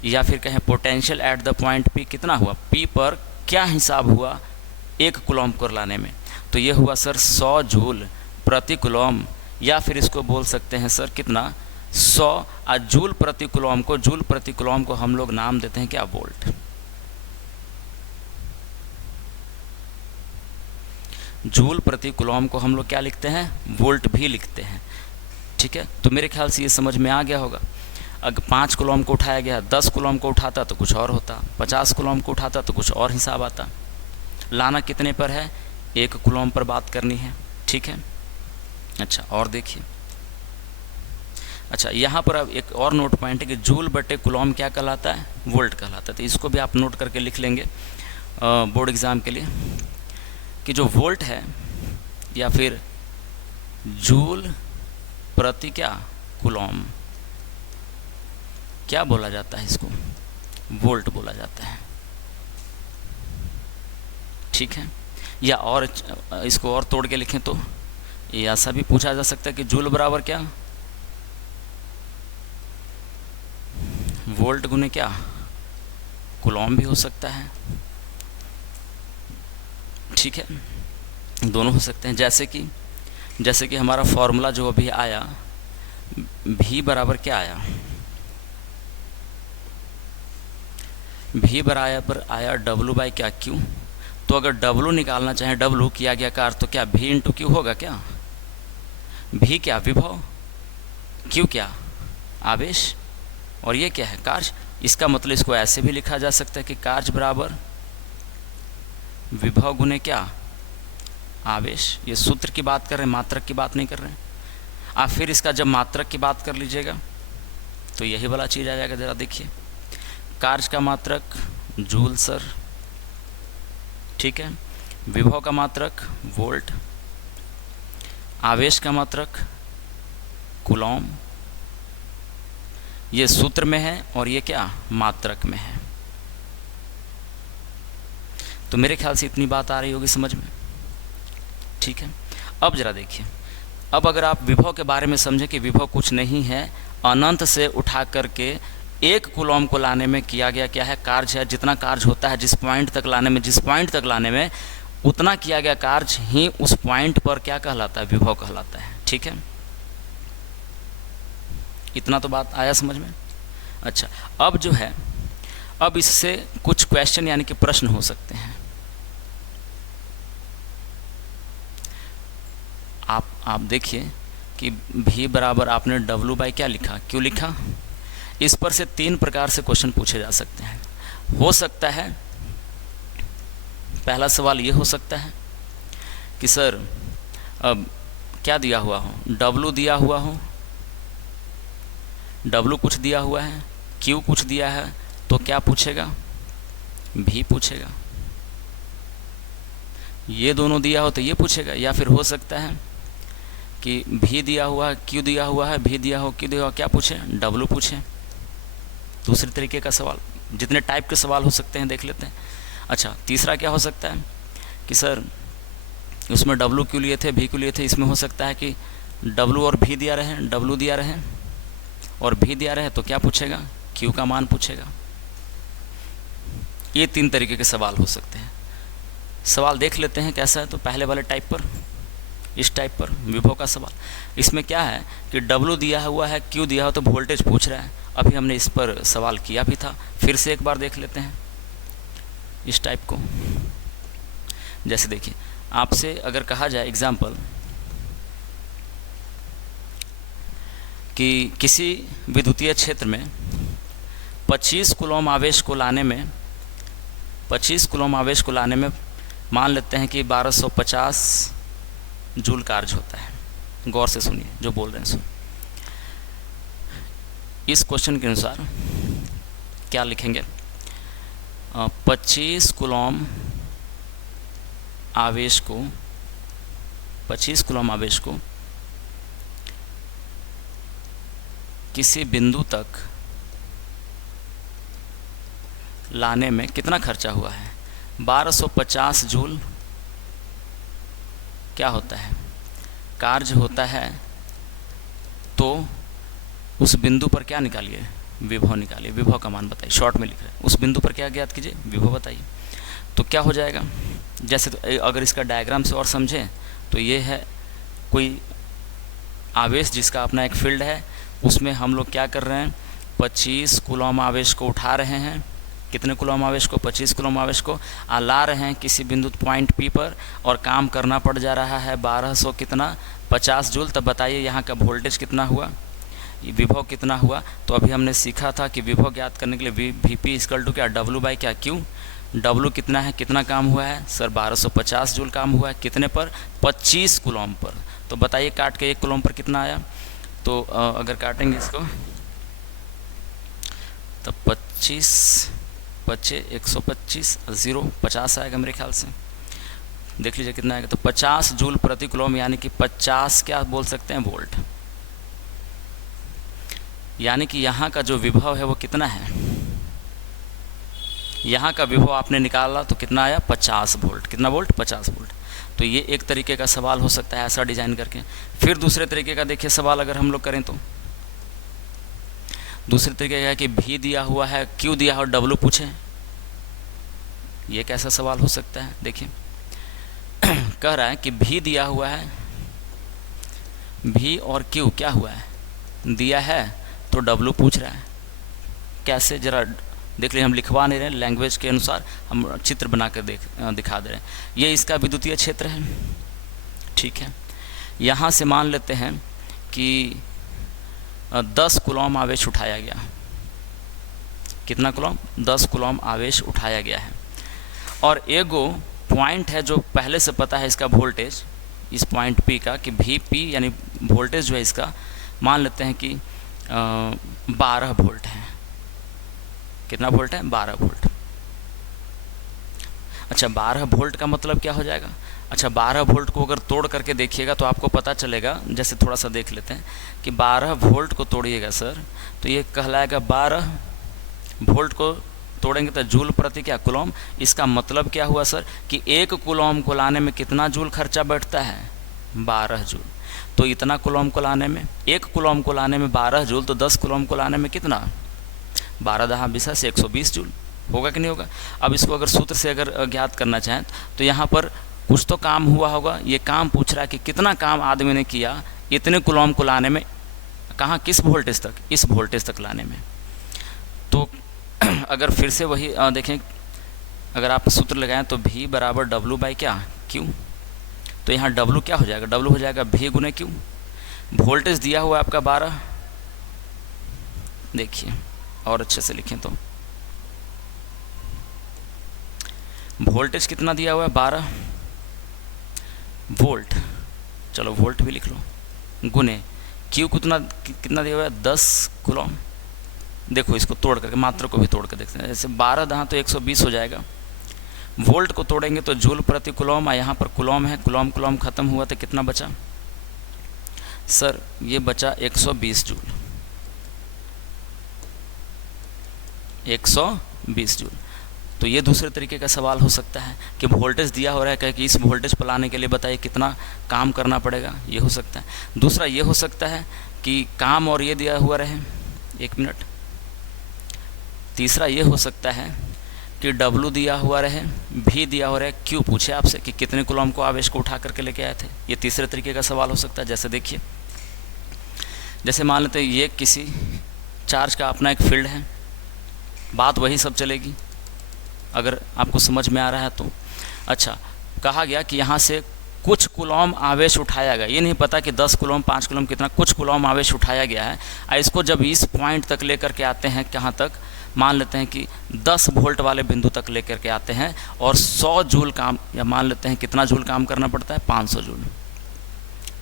या फिर कहें potential at the point P, कितना हुआ पी पर क्या हिसाब हुआ 1 कूलम को लाने में। तो ये हुआ सर 100 जूल प्रति कूलम, या फिर इसको बोल सकते हैं सर कितना 100 जूल प्रति कूलम को हम लोग नाम देते हैं क्या वोल्ट। जूल प्रति कूलम को हम लोग क्या लिखते हैं वोल्ट भी लिखते हैं, ठीक है। तो मेरे ख्याल से ये समझ में आ गया होगा। अगर 5 कूलम को उठाया गया, 10 कूलम को उठाता तो कुछ और होता, 50 कूलम को उठाता तो कुछ और हिसाब आता। लाना कितने पर है 1 कूलम पर बात करनी है, ठीक है। अच्छा और देखिए, अच्छा यहाँ पर अब एक और नोट पॉइंट है कि जूल बटे कूलम क्या कहलाता है वोल्ट कहलाता है। तो इसको भी आप नोट करके लिख लेंगे बोर्ड एग्ज़ाम के लिए कि जो वोल्ट है या फिर जूल प्रति क्या कूलम क्या बोला जाता है, इसको वोल्ट बोला जाता है, ठीक है। या और इसको और तोड़ के लिखें तो ये ऐसा भी पूछा जा सकता है कि जूल बराबर क्या वोल्ट गुने क्या कूलम भी हो सकता है, ठीक है। दोनों हो सकते हैं। जैसे कि हमारा फॉर्मूला जो अभी आया V बराबर क्या आया, V बराबर आया W बाई क्या Q। तो अगर W निकालना चाहें, W किया गया कार्य, तो क्या V इंटू Q होगा क्या। V क्या विभव, Q क्या आवेश, और ये क्या है कार्य। इसका मतलब इसको ऐसे भी लिखा जा सकता है कि कार्य बराबर विभव गुने क्या आवेश। ये सूत्र की बात कर रहे हैं, मात्रक की बात नहीं कर रहे हैं। आप फिर इसका जब मात्रक की बात कर लीजिएगा तो यही वाला चीज़ आ जाएगा। ज़रा देखिए, कार्य का मात्रक जूल सर, ठीक है। विभव का मात्रक वोल्ट, आवेश का मात्रक कूलम। ये सूत्र में है और ये क्या मात्रक में है। तो मेरे ख्याल से इतनी बात आ रही होगी समझ में, ठीक है। अब जरा देखिए, अब अगर आप विभव के बारे में समझें कि विभव कुछ नहीं है, अनंत से उठा करके 1 कूलम को लाने में किया गया क्या है कार्य है। जितना कार्य होता है जिस पॉइंट तक लाने में उतना किया गया कार्य ही उस पॉइंट पर क्या कहलाता है विभव कहलाता है, ठीक है। इतना तो बात आया समझ में। अच्छा अब जो है, अब इससे कुछ क्वेश्चन यानी कि प्रश्न हो सकते हैं। आप देखिए कि V बराबर आपने W बाई क्या लिखा, क्यों लिखा। इस पर से 3 प्रकार से क्वेश्चन पूछे जा सकते हैं। हो सकता है पहला सवाल ये हो सकता है कि सर अब क्या दिया हुआ हो, W दिया हुआ हो, W कुछ दिया हुआ है, Q कुछ दिया है, तो क्या पूछेगा V पूछेगा। ये दोनों दिया हो तो ये पूछेगा। या फिर हो सकता है कि V दिया हुआ है, Q दिया हुआ है, V दिया हो, Q दिया हुआ, क्या पूछे W पूछे। दूसरे तरीके का सवाल, जितने टाइप के सवाल हो सकते हैं देख लेते हैं। अच्छा तीसरा क्या हो सकता है कि सर उसमें W क्यों लिए थे, V क्यों लिए थे। इसमें हो सकता है कि W और V दिया रहे, W दिया रहे और V दिया रहे, तो क्या पूछेगा Q का मान पूछेगा। ये 3 तरीके के सवाल हो सकते हैं। सवाल देख लेते हैं कैसा है। तो पहले वाले टाइप पर, इस टाइप पर विभव का सवाल, इसमें क्या है कि W दिया हुआ है, Q दिया हो, तो वोल्टेज पूछ रहा है। अभी हमने इस पर सवाल किया भी था, फिर से एक बार देख लेते हैं इस टाइप को। जैसे देखिए, आपसे अगर कहा जाए एग्जाम्पल कि किसी विद्युतीय क्षेत्र में 25 कूलम आवेश को लाने में, 25 कूलम आवेश को लाने में मान लेते हैं कि 1250 जूल कार्य होता है। गौर से सुनिए जो बोल रहे हैं सुन। इस क्वेश्चन के अनुसार क्या लिखेंगे, 25 कूलम आवेश को, 25 कूलम आवेश को किसी बिंदु तक लाने में कितना खर्चा हुआ है, 1250 जूल क्या होता है, कार्य होता है तो उस बिंदु पर क्या निकालिए, विभव निकालिए, विभव का मान बताइए, शॉर्ट में लिख रहे हैं, उस बिंदु पर क्या ज्ञात कीजिए, विभव बताइए। तो क्या हो जाएगा, जैसे तो अगर इसका डायग्राम से और समझें तो ये है कोई आवेश जिसका अपना एक फील्ड है, उसमें हम लोग क्या कर रहे हैं, 25 कूलम आवेश को उठा रहे हैं, कितने कूलम आवेश को, 25 कूलम आवेश को ला रहे हैं किसी बिंदु पॉइंट पी पर, और काम करना पड़ जा रहा है 1200 कितना 50 जूल। तब बताइए यहाँ का वोल्टेज कितना हुआ, विभव कितना हुआ। तो अभी हमने सीखा था कि विभव ज्ञात करने के लिए वी पी इक्वल टू क्या, डब्लू बाई क्या, क्यू। डब्लू कितना है, कितना काम हुआ है सर, 1250 जूल काम हुआ है, कितने पर, 25 कूलम पर। तो बताइए काट के 1 कूलम पर कितना आया। तो अगर काटेंगे इसको तो 25 बच्चे 125 0 50 आएगा मेरे ख्याल से, देख लीजिए कितना आएगा। तो 50 जूल प्रति कूलम यानी कि 50 क्या बोल सकते हैं, वोल्ट। यानी कि यहाँ का जो विभव है वो कितना है, यहाँ का विभव आपने निकाला तो कितना आया, 50 वोल्ट। कितना वोल्ट, 50 वोल्ट। तो ये एक तरीके का सवाल हो सकता है ऐसा डिजाइन करके। फिर दूसरे तरीके का देखिए सवाल अगर हम लोग करें तो दूसरे तरीके का है कि भी दिया हुआ है, क्यू दिया हुआ, डब्लू पूछे, ये कैसा सवाल हो सकता है। देखिए कह रहा है कि भी दिया हुआ है, भी और क्यू क्या हुआ है, दिया है, तो डब्लू पूछ रहा है। कैसे, जरा देख लीजिए, हम लिखवा नहीं रहे हैं, लैंग्वेज के अनुसार हम चित्र बनाकर दिखा दे रहे हैं। ये इसका विद्युतीय क्षेत्र है, ठीक है। यहाँ से मान लेते हैं कि 10 कूलम आवेश उठाया गया। कितना कूलम, 10 कूलम आवेश उठाया गया है। और एगो पॉइंट है जो पहले से पता है इसका वोल्टेज, इस पॉइंट पी का, कि वी पी यानी वोल्टेज जो है इसका मान लेते हैं कि 12 वोल्ट है। कितना वोल्ट है, 12 वोल्ट। अच्छा 12 वोल्ट का मतलब क्या हो जाएगा। अच्छा 12 वोल्ट को अगर तोड़ करके देखिएगा तो आपको पता चलेगा, जैसे थोड़ा सा देख लेते हैं कि 12 वोल्ट को तोड़िएगा सर तो ये कहलाएगा 12 वोल्ट को तोड़ेंगे तो जूल प्रति क्या, कूलम। इसका मतलब क्या हुआ सर कि 1 कूलम को लाने में कितना जूल खर्चा बैठता है, 12 जूल। तो इतना कूलम को लाने में, 1 कूलम को लाने में 12 जूल, तो 10 कूलम को लाने में कितना, 12 दहा 20 से 120 जूल। होगा कि नहीं होगा। अब इसको अगर सूत्र से अगर ज्ञात करना चाहें तो यहाँ पर कुछ तो काम हुआ होगा। ये काम पूछ रहा है कि कितना काम आदमी ने किया इतने कूलम को लाने में, कहाँ, किस वोल्टेज तक, इस वोल्टेज तक लाने में। तो अगर फिर से वही देखें, अगर आप सूत्र लगाएं तो V बराबर डब्लू बाई क्या, क्यू। तो यहाँ डब्लू क्या हो जाएगा, डब्लू हो जाएगा V गुने क्यू। वोल्टेज दिया हुआ है आपका 12, देखिए और अच्छे से लिखें तो वोल्टेज कितना दिया हुआ है, 12 वोल्ट। चलो वोल्ट भी लिख लो, गुने क्यू कितना दिया हुआ है, 10 कूलम। देखो इसको तोड़ करके, मात्रा को भी तोड़ कर देखते हैं। जैसे 12 दहा तो 120 हो जाएगा। वोल्ट को तोड़ेंगे तो जूल प्रति कूलम, यहाँ पर कूलम है, कूलम कूलम खत्म हुआ तो कितना बचा सर, ये बचा 120 जूल, 120 जूल। तो ये दूसरे तरीके का सवाल हो सकता है कि वोल्टेज दिया हो रहा है कि इस वोल्टेज पर लाने के लिए बताइए कितना काम करना पड़ेगा, ये हो सकता है। दूसरा ये हो सकता है कि काम और ये दिया हुआ रहे, 1 मिनट। तीसरा ये हो सकता है कि डब्लू दिया हुआ रहे, भी दिया हुआ रहे, क्यू पूछे आपसे कि कितने कूलम को आवेश को उठा करके लेके आए थे। ये तीसरे तरीके का सवाल हो सकता है। जैसे देखिए, जैसे मान लेते हैं ये किसी चार्ज का अपना एक फील्ड है, बात वही सब चलेगी अगर आपको समझ में आ रहा है तो। अच्छा, कहा गया कि यहाँ से कुछ कूलम आवेश उठाया गया, ये नहीं पता कि 10 कूलम 5 कूलम कितना, कुछ कूलम आवेश उठाया गया है। इसको जब इस पॉइंट तक लेकर के आते हैं, कहाँ तक, मान लेते हैं कि 10 वोल्ट वाले बिंदु तक लेकर के आते हैं और 100 जूल काम, या मान लेते हैं कितना जूल काम करना पड़ता है, 500 जूल,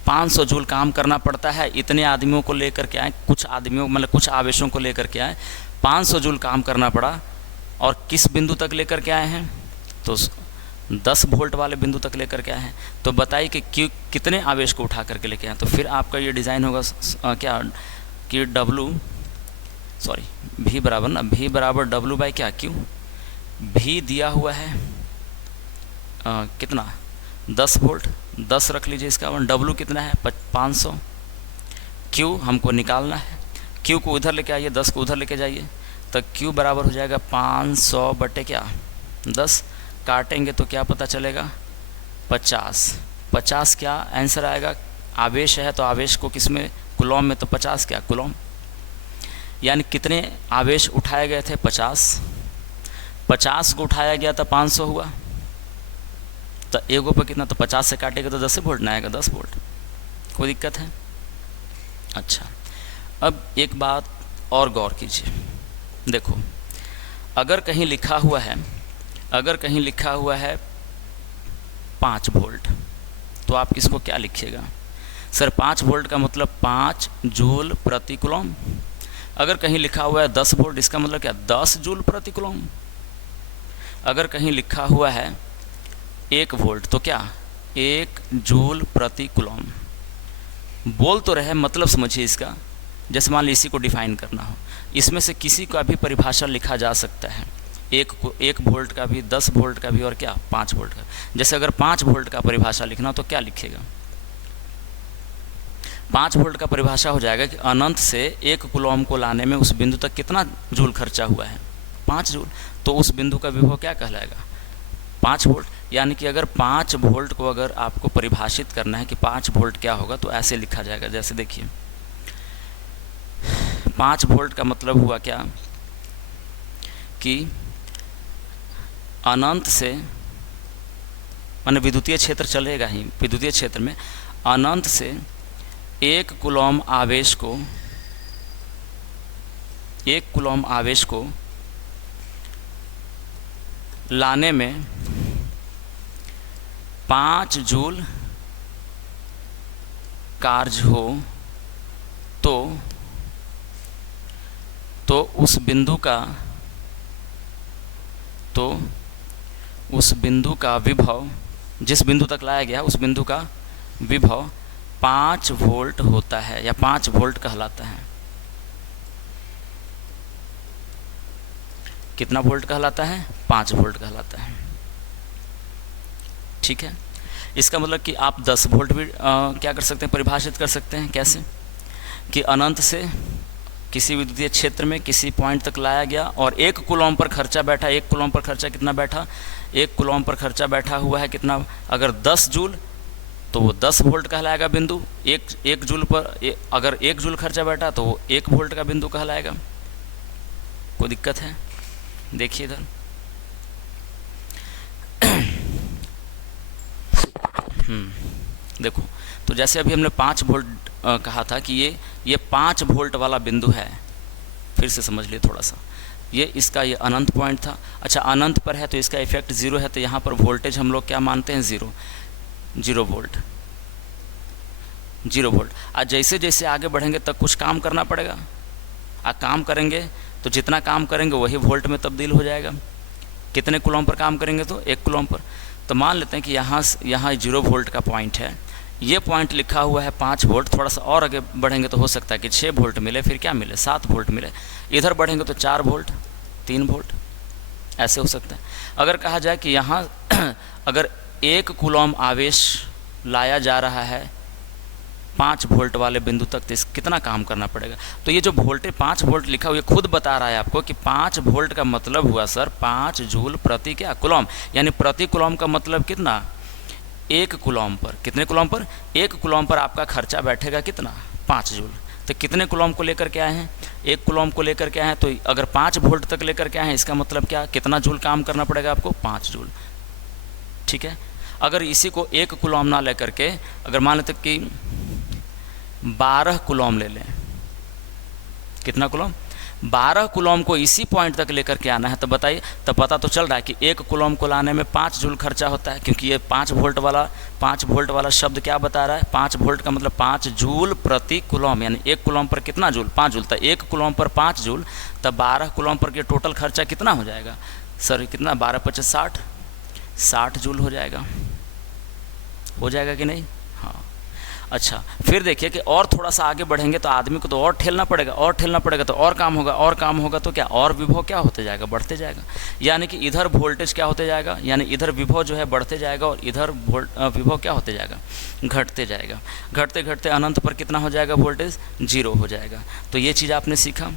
500 जूल काम करना पड़ता है। इतने आदमियों को लेकर के आए, कुछ आदमियों मतलब कुछ आवेशों को लेकर के आए, 500 जूल काम करना पड़ा। और किस बिंदु तक लेकर के आए हैं, तो 10 वोल्ट वाले बिंदु तक लेकर के आए हैं। तो बताइए कि कितने आवेश को उठा करके लेके आए। तो फिर आपका ये डिज़ाइन होगा क्या कि V बराबर ना, V बराबर डब्लू बाई क्या, क्यू। V दिया हुआ है कितना, 10 वोल्ट, 10 रख लीजिए इसका वन। W कितना है 500। Q हमको निकालना है, Q को उधर लेके आइए, 10 को उधर लेके जाइए, तो Q बराबर हो जाएगा 500 बटे क्या 10, काटेंगे तो क्या पता चलेगा 50। 50 क्या आंसर आएगा, आवेश है तो आवेश को किस में, कूलॉम में, तो 50 क्या कूलॉम। यानी कितने आवेश उठाए गए थे 50, 50 को उठाया गया था 500 हुआ, तो एगो पर कितना, तो 50 से काटेगा तो 10 वोल्ट ना आएगा, 10 वोल्ट। कोई दिक्कत है? अच्छा, अब एक बात और गौर कीजिए, देखो अगर कहीं लिखा हुआ है, अगर कहीं लिखा हुआ है 5 वोल्ट, तो आप किसको क्या लिखिएगा सर, 5 वोल्ट का मतलब 5 जूल प्रति कूलॉम। अगर कहीं लिखा हुआ है 10 वोल्ट, इसका मतलब क्या 10 जूल प्रति कूलॉम। अगर कहीं लिखा हुआ है 1 वोल्ट, तो क्या 1 जूल प्रति कूलॉम। बोल तो रहे, मतलब समझिए इसका। जैसे मान लीजिए इसी को डिफाइन करना हो, इसमें से किसी का भी परिभाषा लिखा जा सकता है, 1 वोल्ट का भी, 10 वोल्ट का भी, और क्या 5 वोल्ट का। जैसे अगर 5 वोल्ट का परिभाषा लिखना तो क्या लिखेगा, 5 वोल्ट का परिभाषा हो जाएगा कि अनंत से 1 कूलॉम को लाने में उस बिंदु तक कितना जूल खर्चा हुआ है, 5 जूल। तो उस बिंदु का विभव क्या कहलाएगा, 5 वोल्ट। यानी कि अगर 5 वोल्ट को अगर आपको परिभाषित करना है कि 5 वोल्ट क्या होगा, तो ऐसे लिखा जाएगा। जैसे देखिए 5 वोल्ट का मतलब हुआ क्या कि अनंत से, माने विद्युतीय क्षेत्र चलेगा ही, विद्युतीय क्षेत्र में अनंत से 1 कूलॉम आवेश को, 1 कूलॉम आवेश को लाने में 5 जूल कार्य हो, तो उस बिंदु का विभव, जिस बिंदु तक लाया गया उस बिंदु का विभव 5 वोल्ट होता है, या 5 वोल्ट कहलाता है। कितना वोल्ट कहलाता है, 5 वोल्ट कहलाता है। ठीक है, इसका मतलब कि आप 10 वोल्ट भी क्या कर सकते हैं, परिभाषित कर सकते हैं। कैसे कि अनंत से किसी विद्युतीय क्षेत्र में किसी पॉइंट तक लाया गया, और 1 कूलॉम पर खर्चा बैठा, 1 कूलॉम पर खर्चा कितना बैठा, 1 कूलॉम पर खर्चा बैठा हुआ है कितना, अगर 10 जूल, तो वो 10 वोल्ट कहलाएगा बिंदु। 1 जूल पर अगर 1 जूल खर्चा बैठा, तो वो 1 वोल्ट का बिंदु कहलाएगा। कोई दिक्कत है? देखिए इधर देखो, तो जैसे अभी हमने 5 वोल्ट कहा था कि ये 5 वोल्ट वाला बिंदु है। फिर से समझ लिए थोड़ा सा, ये इसका अनंत पॉइंट था। अच्छा, अनंत पर है तो इसका इफेक्ट 0 है, तो यहाँ पर वोल्टेज हम लोग क्या मानते हैं, 0 वोल्ट, 0 वोल्ट। आज जैसे जैसे आगे बढ़ेंगे तब कुछ काम करना पड़ेगा, काम करेंगे तो जितना काम करेंगे वही वोल्ट में तब्दील हो जाएगा। कितने कूलॉम पर काम करेंगे, तो 1 कूलॉम पर। तो मान लेते हैं कि यहाँ 0 वोल्ट का पॉइंट है, ये पॉइंट लिखा हुआ है 5 वोल्ट। थोड़ा सा और आगे बढ़ेंगे तो हो सकता है कि 6 वोल्ट मिले, फिर क्या मिले, 7 वोल्ट मिले। इधर बढ़ेंगे तो 4 वोल्ट, 3 वोल्ट, ऐसे हो सकता है। अगर कहा जाए कि यहाँ अगर 1 कूलॉम आवेश लाया जा रहा है 5 वोल्ट वाले बिंदु तक, तो कितना काम करना पड़ेगा। तो ये जो वोल्टेज 5 वोल्ट लिखा हुआ है खुद बता रहा है आपको कि 5 वोल्ट का मतलब हुआ सर 5 जूल प्रति क्या कूलॉम। यानी प्रति कूलॉम का मतलब कितना, 1 कूलॉम पर, कितने कूलॉम पर, 1 कूलॉम पर आपका खर्चा बैठेगा कितना, 5 जूल। तो कितने कूलॉम को लेकर के आए हैं, 1 कूलॉम को लेकर के आए हैं। तो अगर 5 वोल्ट तक लेकर के आए हैं, इसका मतलब क्या, कितना जूल काम करना पड़ेगा आपको, 5 जूल। ठीक है, अगर इसी को 1 कूलॉम ना लेकर के, अगर मान लेते कि 12 कूलॉम ले लें, कितना कूलॉम, 12 कूलॉम को इसी पॉइंट तक लेकर के आना है, तो बताइए, तो पता तो चल रहा है कि 1 कूलॉम को लाने में 5 जूल खर्चा होता है, क्योंकि ये 5 वोल्ट वाला शब्द क्या बता रहा है, 5 वोल्ट का मतलब 5 जूल प्रति कूलॉम। यानी 1 कूलॉम पर कितना जूल, 5 जूल। तो 1 कूलॉम पर 5 जूल, तब 12 कूलॉम पर के टोटल खर्चा कितना हो जाएगा सर, कितना, 12 × 50 जूल हो जाएगा कि नहीं। हाँ, अच्छा, फिर देखिए कि और थोड़ा सा आगे बढ़ेंगे तो आदमी को तो और ठेलना पड़ेगा, और ठेलना पड़ेगा तो और काम होगा, और काम होगा तो क्या, और विभव क्या होते जाएगा, बढ़ते जाएगा। यानी कि इधर वोल्टेज क्या होते जाएगा, यानी इधर विभव जो है बढ़ते जाएगा और इधर विभव क्या होते जाएगा, घटते जाएगा। घटते घटते अनंत पर कितना हो जाएगा, वोल्टेज 0 हो जाएगा। तो ये चीज़ आपने सीखा,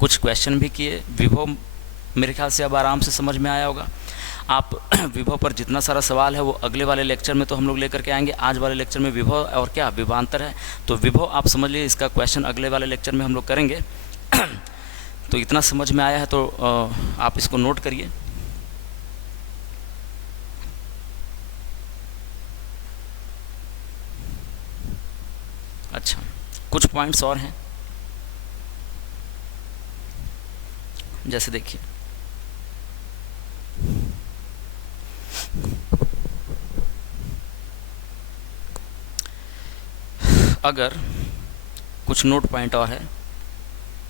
कुछ क्वेश्चन भी किए। विभव मेरे ख्याल से अब आराम से समझ में आया होगा। आप विभव पर जितना सारा सवाल है वो अगले वाले लेक्चर में तो हम लोग लेकर के आएंगे। आज वाले लेक्चर में विभव और क्या विभवांतर है, तो विभव आप समझ लीजिए, इसका क्वेश्चन अगले वाले लेक्चर में हम लोग करेंगे। तो इतना समझ में आया है तो आप इसको नोट करिए। अच्छा, कुछ पॉइंट्स और हैं, जैसे देखिए अगर कुछ नोट पॉइंट और है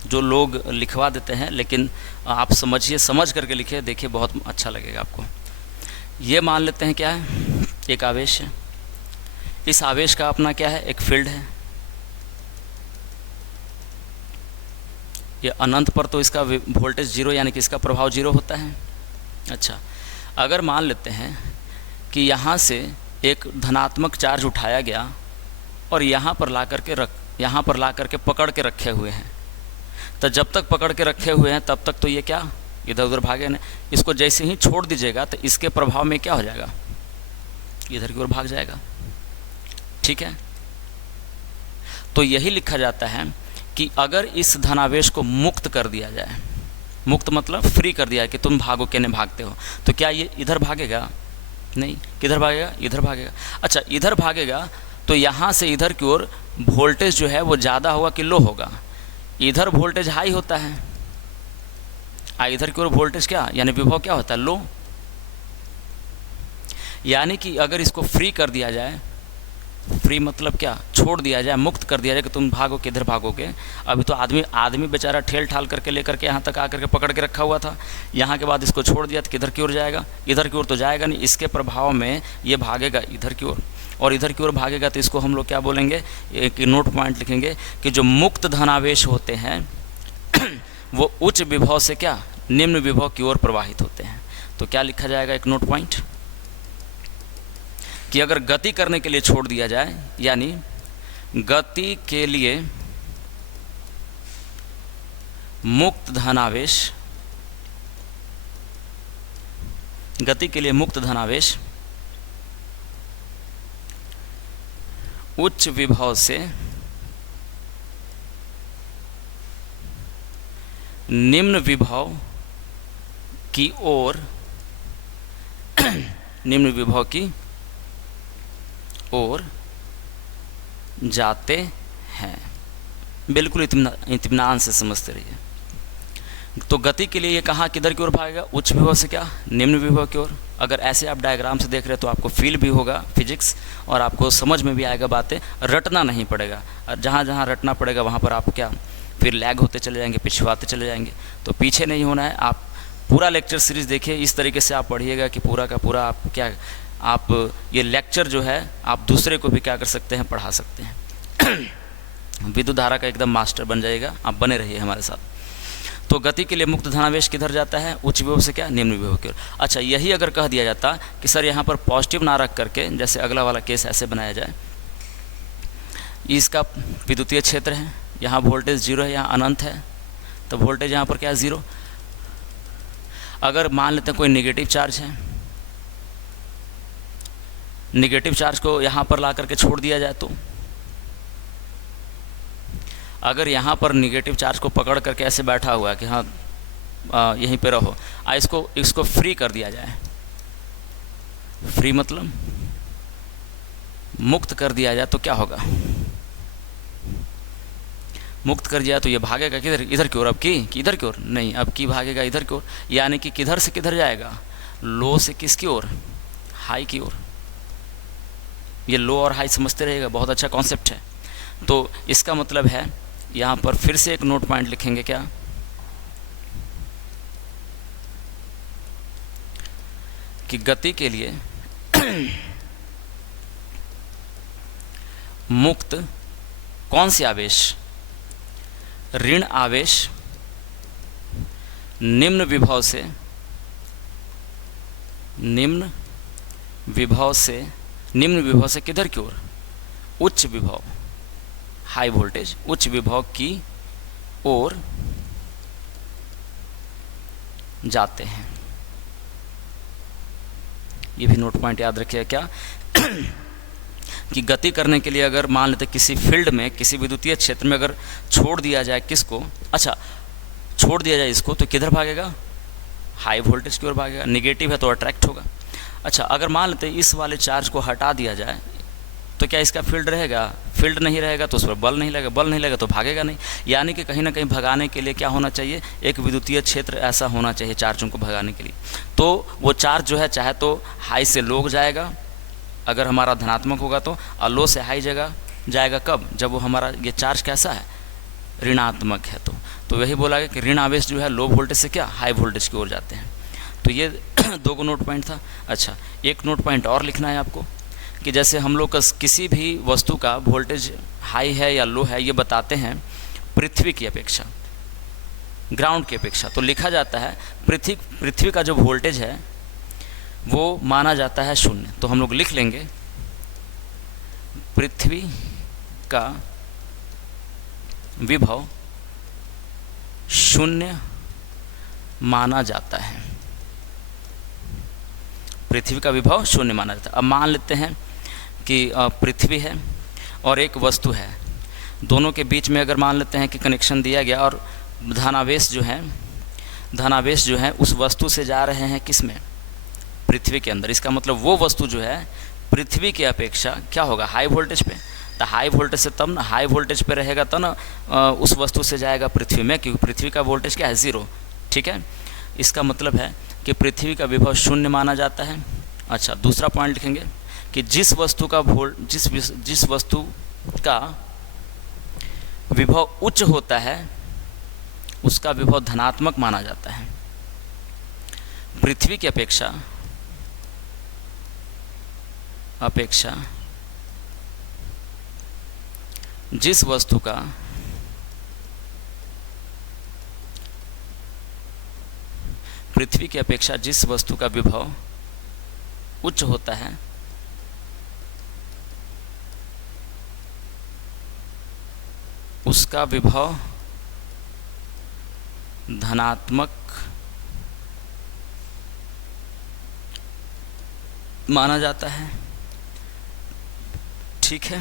जो लोग लिखवा देते हैं, लेकिन आप समझिए, समझ करके लिखिए, देखिए बहुत अच्छा लगेगा आपको। ये मान लेते हैं क्या है, एक आवेश है, इस आवेश का अपना क्या है, एक फील्ड है। ये अनंत पर तो इसका वोल्टेज 0 यानी कि इसका प्रभाव 0 होता है। अच्छा, अगर मान लेते हैं कि यहाँ से एक धनात्मक चार्ज उठाया गया और यहाँ पर ला करके पकड़ के रखे हुए हैं, तो जब तक पकड़ के रखे हुए हैं तब तक तो ये क्या इधर उधर भागे नहीं। इसको जैसे ही छोड़ दीजिएगा तो इसके प्रभाव में क्या हो जाएगा, इधर की ओर भाग जाएगा। ठीक है, तो यही लिखा जाता है कि अगर इस धनावेश को मुक्त कर दिया जाए, मुक्त मतलब फ्री कर दिया है कि तुम भागो, कहने भागते हो, तो क्या ये इधर भागेगा, नहीं, किधर भागेगा, इधर भागेगा। अच्छा, इधर भागेगा तो यहाँ से इधर की ओर वोल्टेज जो है वो ज़्यादा होगा कि लो होगा, इधर वोल्टेज हाई होता है, इधर की ओर वोल्टेज क्या, यानी विभव क्या होता है, लो। यानी कि अगर इसको फ्री कर दिया जाए, फ्री मतलब क्या, छोड़ दिया जाए, मुक्त कर दिया जाए कि तुम भागो, किधर भागोगे। अभी तो आदमी बेचारा ठेल ठाल करके लेकर के यहाँ तक आकर के पकड़ के रखा हुआ था, यहाँ के बाद इसको छोड़ दिया तो किधर की ओर जाएगा, इधर की ओर तो जाएगा नहीं, इसके प्रभाव में ये भागेगा इधर की ओर, और इधर की ओर भागेगा तो इसको हम लोग क्या बोलेंगे, एक नोट पॉइंट लिखेंगे कि जो मुक्त धनावेश होते हैं वो उच्च विभव से क्या, निम्न विभव की ओर प्रवाहित होते हैं। तो क्या लिखा जाएगा, एक नोट पॉइंट, कि अगर गति करने के लिए छोड़ दिया जाए, यानी गति के लिए मुक्त धनावेश, गति के लिए मुक्त धनावेश उच्च विभव से निम्न विभव की ओर निम्न विभव की ओर जाते हैं। बिल्कुल इत्मीनान से समझते रहिए। तो गति के लिए ये कहाँ किधर की ओर भागेगा, उच्च विभव से क्या, निम्न विभव की ओर। अगर ऐसे आप डायग्राम से देख रहे हैं तो आपको फील भी होगा फिजिक्स, और आपको समझ में भी आएगा, बातें रटना नहीं पड़ेगा, और जहाँ जहाँ रटना पड़ेगा वहाँ पर आप क्या फिर लैग होते चले जाएंगे, पिछवाते चले जाएंगे। तो पीछे नहीं होना है, आप पूरा लेक्चर सीरीज़ देखिए, इस तरीके से आप पढ़िएगा कि पूरा का पूरा आप क्या, आप ये लेक्चर जो है आप दूसरे को भी क्या कर सकते हैं, पढ़ा सकते हैं। विद्युत धारा का एकदम मास्टर बन जाएगा, आप बने रहिए हमारे साथ। तो गति के लिए मुक्त धनावेश किधर जाता है, उच्च विभव से क्या, निम्न विभव की ओर। अच्छा, यही अगर कह दिया जाता कि सर यहाँ पर पॉजिटिव ना रख करके, जैसे अगला वाला केस ऐसे बनाया जाए, इसका विद्युतीय क्षेत्र है, यहाँ वोल्टेज 0 है, यहाँ अनंत है, तो वोल्टेज यहाँ पर क्या है, 0। अगर मान लेते हैं कोई नेगेटिव चार्ज है, नेगेटिव चार्ज को यहाँ पर ला करके छोड़ दिया जाए, तो अगर यहाँ पर नेगेटिव चार्ज को पकड़ करके ऐसे बैठा हुआ है कि हाँ यहीं पे रहो, इसको फ्री कर दिया जाए, फ्री मतलब मुक्त कर दिया जाए, तो क्या होगा, मुक्त कर दिया तो ये भागेगा किधर, इधर की ओर। अब की इधर की ओर नहीं, अब की भागेगा इधर की ओर, यानी कि किधर से किधर जाएगा, लो से किसकी ओर, हाई की ओर। ये लो और हाई समझते रहेगा, बहुत अच्छा कॉन्सेप्ट है। तो इसका मतलब है, यहाँ पर फिर से एक नोट पॉइंट लिखेंगे क्या, कि गति के लिए मुक्त कौन से आवेश? ऋण आवेश निम्न विभव से किधर की ओर? उच्च विभव, हाई वोल्टेज, उच्च विभव की ओर जाते हैं। ये भी नोट पॉइंट याद रखिएगा क्या कि गति करने के लिए अगर मान लेते किसी फील्ड में, किसी विद्युतीय क्षेत्र में अगर छोड़ दिया जाए किसको, अच्छा छोड़ दिया जाए इसको, तो किधर भागेगा? हाई वोल्टेज की ओर भागेगा। निगेटिव है तो अट्रैक्ट होगा। अच्छा अगर मान लेते इस वाले चार्ज को हटा दिया जाए तो क्या इसका फील्ड रहेगा? फील्ड नहीं रहेगा तो उस पर बल नहीं लगेगा, बल नहीं लगेगा तो भागेगा नहीं। यानी कि कहीं ना कहीं भगाने के लिए क्या होना चाहिए? एक विद्युतीय क्षेत्र ऐसा होना चाहिए चार्जों को भगाने के लिए। तो वो चार्ज जो है चाहे तो हाई से लो जाएगा अगर हमारा धनात्मक होगा तो, और लो से हाई जगह जाएगा कब? जब वो हमारा ये चार्ज कैसा है? ऋणात्मक है। तो वही बोला गया कि ऋण आवेश जो है लो वोल्टेज से क्या हाई वोल्टेज की ओर जाते हैं। तो ये दो को नोट पॉइंट था। अच्छा एक नोट पॉइंट और लिखना है आपको कि जैसे हम लोग का किसी भी वस्तु का वोल्टेज हाई है या लो है ये बताते हैं पृथ्वी की अपेक्षा, ग्राउंड की अपेक्षा। तो लिखा जाता है पृथ्वी का जो वोल्टेज है वो माना जाता है 0। तो हम लोग लिख लेंगे पृथ्वी का विभव 0 माना जाता है। पृथ्वी का विभव 0 माना जाता है। अब मान लेते हैं कि पृथ्वी है और एक वस्तु है, दोनों के बीच में अगर मान लेते हैं कि कनेक्शन दिया गया और धनावेश जो है उस वस्तु से जा रहे हैं किस में? पृथ्वी के अंदर। इसका मतलब वो वस्तु जो है पृथ्वी की अपेक्षा क्या होगा? हाई वोल्टेज पे। तो हाई वोल्टेज से तब ना, हाई वोल्टेज पे रहेगा तो ना उस वस्तु से जाएगा पृथ्वी में, क्योंकि पृथ्वी का वोल्टेज क्या है? 0। ठीक है, इसका मतलब है कि पृथ्वी का विभव 0 माना जाता है। अच्छा दूसरा पॉइंट लिखेंगे कि जिस वस्तु का विभव उच्च होता है उसका विभव धनात्मक माना जाता है। पृथ्वी की अपेक्षा जिस वस्तु का पृथ्वी की अपेक्षा जिस वस्तु का विभव उच्च होता है उसका विभव धनात्मक माना जाता है। ठीक है,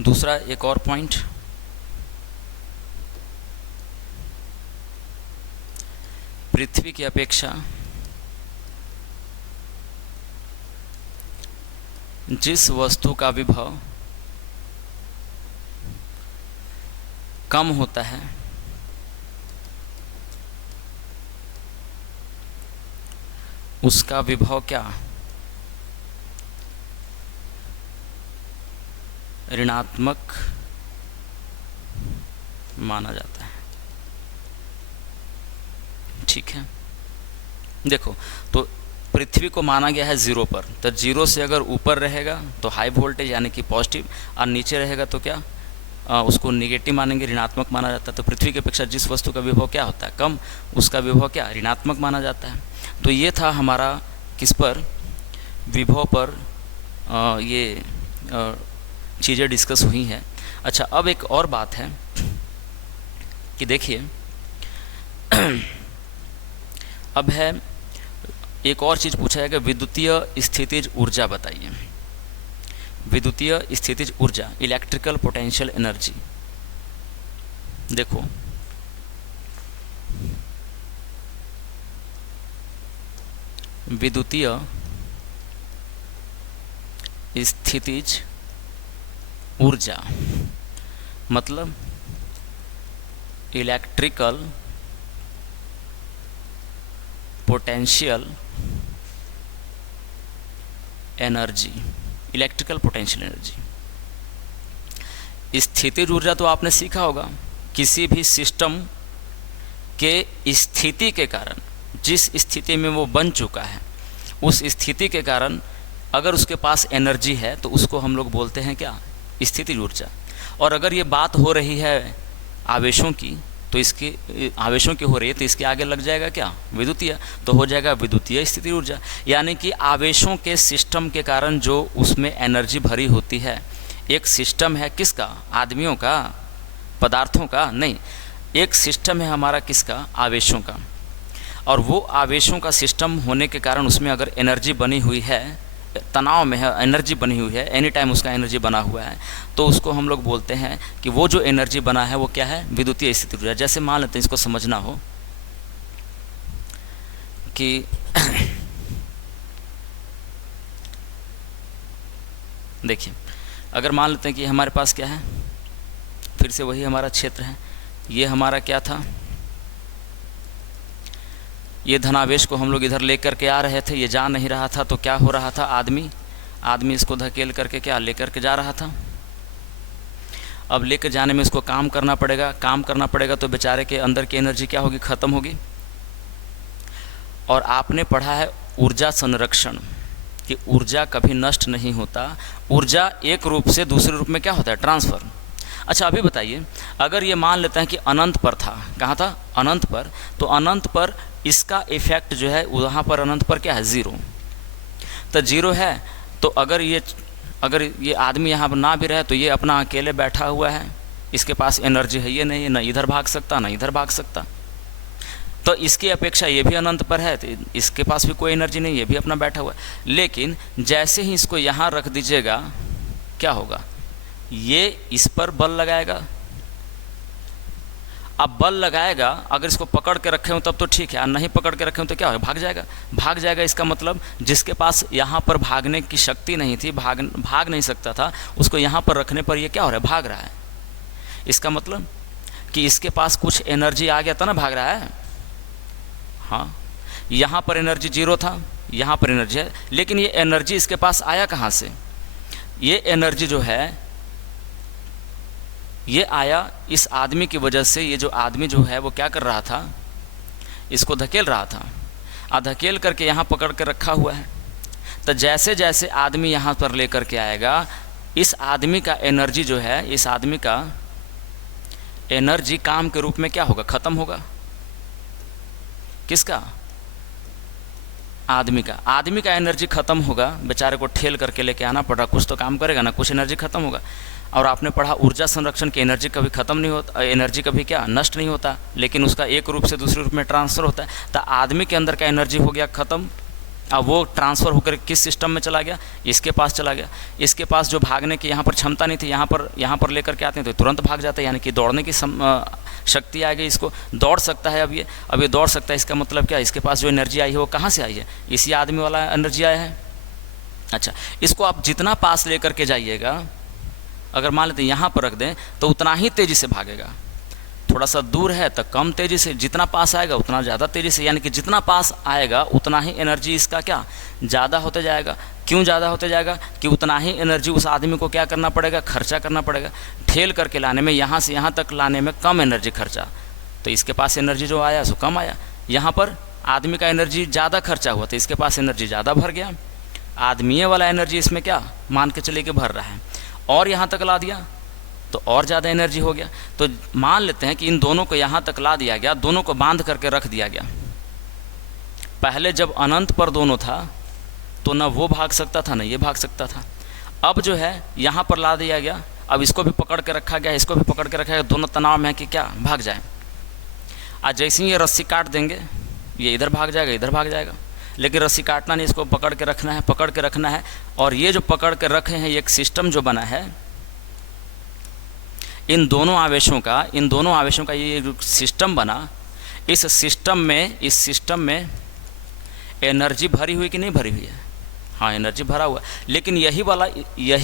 दूसरा एक और पॉइंट, पृथ्वी की अपेक्षा जिस वस्तु का विभव कम होता है उसका विभव क्या? ऋणात्मक माना जाता है। ठीक है, देखो तो पृथ्वी को माना गया है 0 पर, तो 0 से अगर ऊपर रहेगा तो हाई वोल्टेज यानी कि पॉजिटिव, और नीचे रहेगा तो क्या उसको निगेटिव मानेंगे, ऋणात्मक माना जाता है। तो पृथ्वी की अपेक्षा जिस वस्तु का विभव क्या होता है? कम, उसका विभव क्या? ऋणात्मक माना जाता है। तो ये था हमारा किस पर? विभव पर ये चीज़ें डिस्कस हुई हैं। अच्छा अब एक और बात है कि देखिए अब है एक और चीज़ पूछा है कि विद्युतीय स्थितिज ऊर्जा बताइए। विद्युतीय स्थितिज ऊर्जा, इलेक्ट्रिकल पोटेंशियल एनर्जी। देखो विद्युतीय स्थितिज ऊर्जा मतलब electrical potential energy. Electrical potential energy, स्थितिज ऊर्जा तो आपने सीखा होगा, किसी भी सिस्टम के स्थिति के कारण, जिस स्थिति में वो बन चुका है उस स्थिति के कारण अगर उसके पास एनर्जी है तो उसको हम लोग बोलते हैं क्या, स्थितिज ऊर्जा। और अगर ये बात हो रही है आवेशों की, तो इसके आवेशों की हो रही है तो इसके आगे लग जाएगा क्या, विद्युतीय, तो हो जाएगा विद्युतीय स्थितिज ऊर्जा। यानी कि आवेशों के सिस्टम के कारण जो उसमें एनर्जी भरी होती है, एक सिस्टम है किसका, आदमियों का, पदार्थों का नहीं, एक सिस्टम है हमारा किसका, आवेशों का। और वो आवेशों का सिस्टम होने के कारण उसमें अगर एनर्जी बनी हुई है, तनाव में है, एनर्जी बनी हुई है, एनी टाइम उसका एनर्जी बना हुआ है, तो उसको हम लोग बोलते हैं कि वो जो एनर्जी बना है वो क्या है, विद्युतीय स्थितिज ऊर्जा। जैसे मान लेते हैं, इसको समझना हो कि देखिए, अगर मान लेते हैं कि हमारे पास क्या है, फिर से वही हमारा क्षेत्र है, ये हमारा क्या था, ये धनावेश को हम लोग इधर लेकर के आ रहे थे, ये जा नहीं रहा था, तो क्या हो रहा था, आदमी इसको धकेल करके क्या लेकर के जा रहा था। अब लेकर जाने में इसको काम करना पड़ेगा, तो बेचारे के अंदर की एनर्जी क्या होगी, ख़त्म होगी। और आपने पढ़ा है ऊर्जा संरक्षण, कि ऊर्जा कभी नष्ट नहीं होता, ऊर्जा एक रूप से दूसरे रूप में क्या होता है, ट्रांसफ़र। अच्छा अभी बताइए, अगर ये मान लेते हैं कि अनंत पर था, कहाँ था, अनंत पर, तो अनंत पर इसका इफेक्ट जो है वहाँ पर अनंत पर क्या है, ज़ीरो। तो ज़ीरो है, तो अगर ये आदमी यहाँ पर ना भी रहे तो ये अपना अकेले बैठा हुआ है, इसके पास एनर्जी है, ये नहीं, ना इधर भाग सकता ना इधर भाग सकता। तो इसकी अपेक्षा ये भी अनंत पर है, तो इसके पास भी कोई एनर्जी नहीं, ये भी अपना बैठा हुआ है। लेकिन जैसे ही इसको यहाँ रख दीजिएगा, क्या होगा, ये इस पर बल लगाएगा। अब बल लगाएगा, अगर इसको पकड़ के रखे हो तब तो ठीक है, और नहीं पकड़ के रखे हो तो क्या होगा, भाग जाएगा। इसका मतलब जिसके पास यहाँ पर भागने की शक्ति नहीं थी, भाग नहीं सकता था, उसको यहाँ पर रखने पर ये क्या हो रहा है, भाग रहा है। इसका मतलब कि इसके पास कुछ एनर्जी आ गया था ना, भाग रहा है। हाँ, यहाँ पर एनर्जी ज़ीरो था, यहाँ पर एनर्जी है, लेकिन ये एनर्जी इसके पास आया कहाँ से, ये एनर्जी जो है ये आया इस आदमी की वजह से। ये जो आदमी जो है वो क्या कर रहा था, इसको धकेल रहा था, और धकेल करके यहाँ पकड़ के रखा हुआ है। तो जैसे जैसे आदमी यहाँ पर लेकर के आएगा, इस आदमी का एनर्जी जो है, इस आदमी का एनर्जी काम के रूप में क्या होगा, ख़त्म होगा। किसका, आदमी का एनर्जी ख़त्म होगा, बेचारे को ठेल करके लेके आना पड़ रहा, कुछ तो काम करेगा ना, कुछ एनर्जी ख़त्म होगा। और आपने पढ़ा ऊर्जा संरक्षण की एनर्जी कभी ख़त्म नहीं होता, एनर्जी कभी क्या नष्ट नहीं होता, लेकिन उसका एक रूप से दूसरे रूप में ट्रांसफ़र होता है। तो आदमी के अंदर का एनर्जी हो गया ख़त्म, अब वो ट्रांसफ़र होकर किस सिस्टम में चला गया, इसके पास चला गया। इसके पास जो भागने की यहाँ पर क्षमता नहीं थी, यहाँ पर लेकर के आते हैं तो तुरंत भाग जाता है, यानी कि दौड़ने की शक्ति आ गई, इसको दौड़ सकता है। अब ये दौड़ सकता है, इसका मतलब क्या, इसके पास जो एनर्जी आई है वो कहाँ से आई है, इसी आदमी वाला एनर्जी आया है। अच्छा, इसको आप जितना पास लेकर के जाइएगा, अगर मान लेते हैं यहाँ पर रख दें तो उतना ही तेज़ी से भागेगा, थोड़ा सा दूर है तो कम तेज़ी से, जितना पास आएगा उतना ज़्यादा तेज़ी से, यानी कि जितना पास आएगा उतना ही एनर्जी इसका क्या ज़्यादा होते जाएगा। क्यों ज़्यादा होते जाएगा, कि उतना ही एनर्जी उस आदमी को क्या करना पड़ेगा, खर्चा करना पड़ेगा। ठेल करके लाने में, यहाँ से यहाँ तक लाने में कम एनर्जी खर्चा, तो इसके पास एनर्जी जो आया सो कम आया। यहाँ पर आदमी का एनर्जी ज़्यादा खर्चा हुआ तो इसके पास एनर्जी ज़्यादा भर गया। आदमी वाला एनर्जी इसमें क्या मान के चले के भर रहा है, और यहाँ तक ला दिया तो और ज़्यादा एनर्जी हो गया। तो मान लेते हैं कि इन दोनों को यहाँ तक ला दिया गया, दोनों को बांध करके रख दिया गया। पहले जब अनंत पर दोनों था तो न वो भाग सकता था न ये भाग सकता था। अब जो है यहाँ पर ला दिया गया, अब इसको भी पकड़ के रखा गया, इसको भी पकड़ के रखा गया, दोनों तनाव में है कि क्या भाग जाए। आज जैसे ही ये रस्सी काट देंगे, ये इधर भाग जाएगा, इधर भाग जाएगा, लेकिन रस्सी काटना नहीं, इसको पकड़ के रखना है। और ये जो पकड़ के रखे हैं, एक सिस्टम जो बना है, इन दोनों आवेशों का ये सिस्टम बना। इस सिस्टम में एनर्जी भरी हुई कि नहीं भरी हुई है, हाँ एनर्जी भरा हुआ। लेकिन यही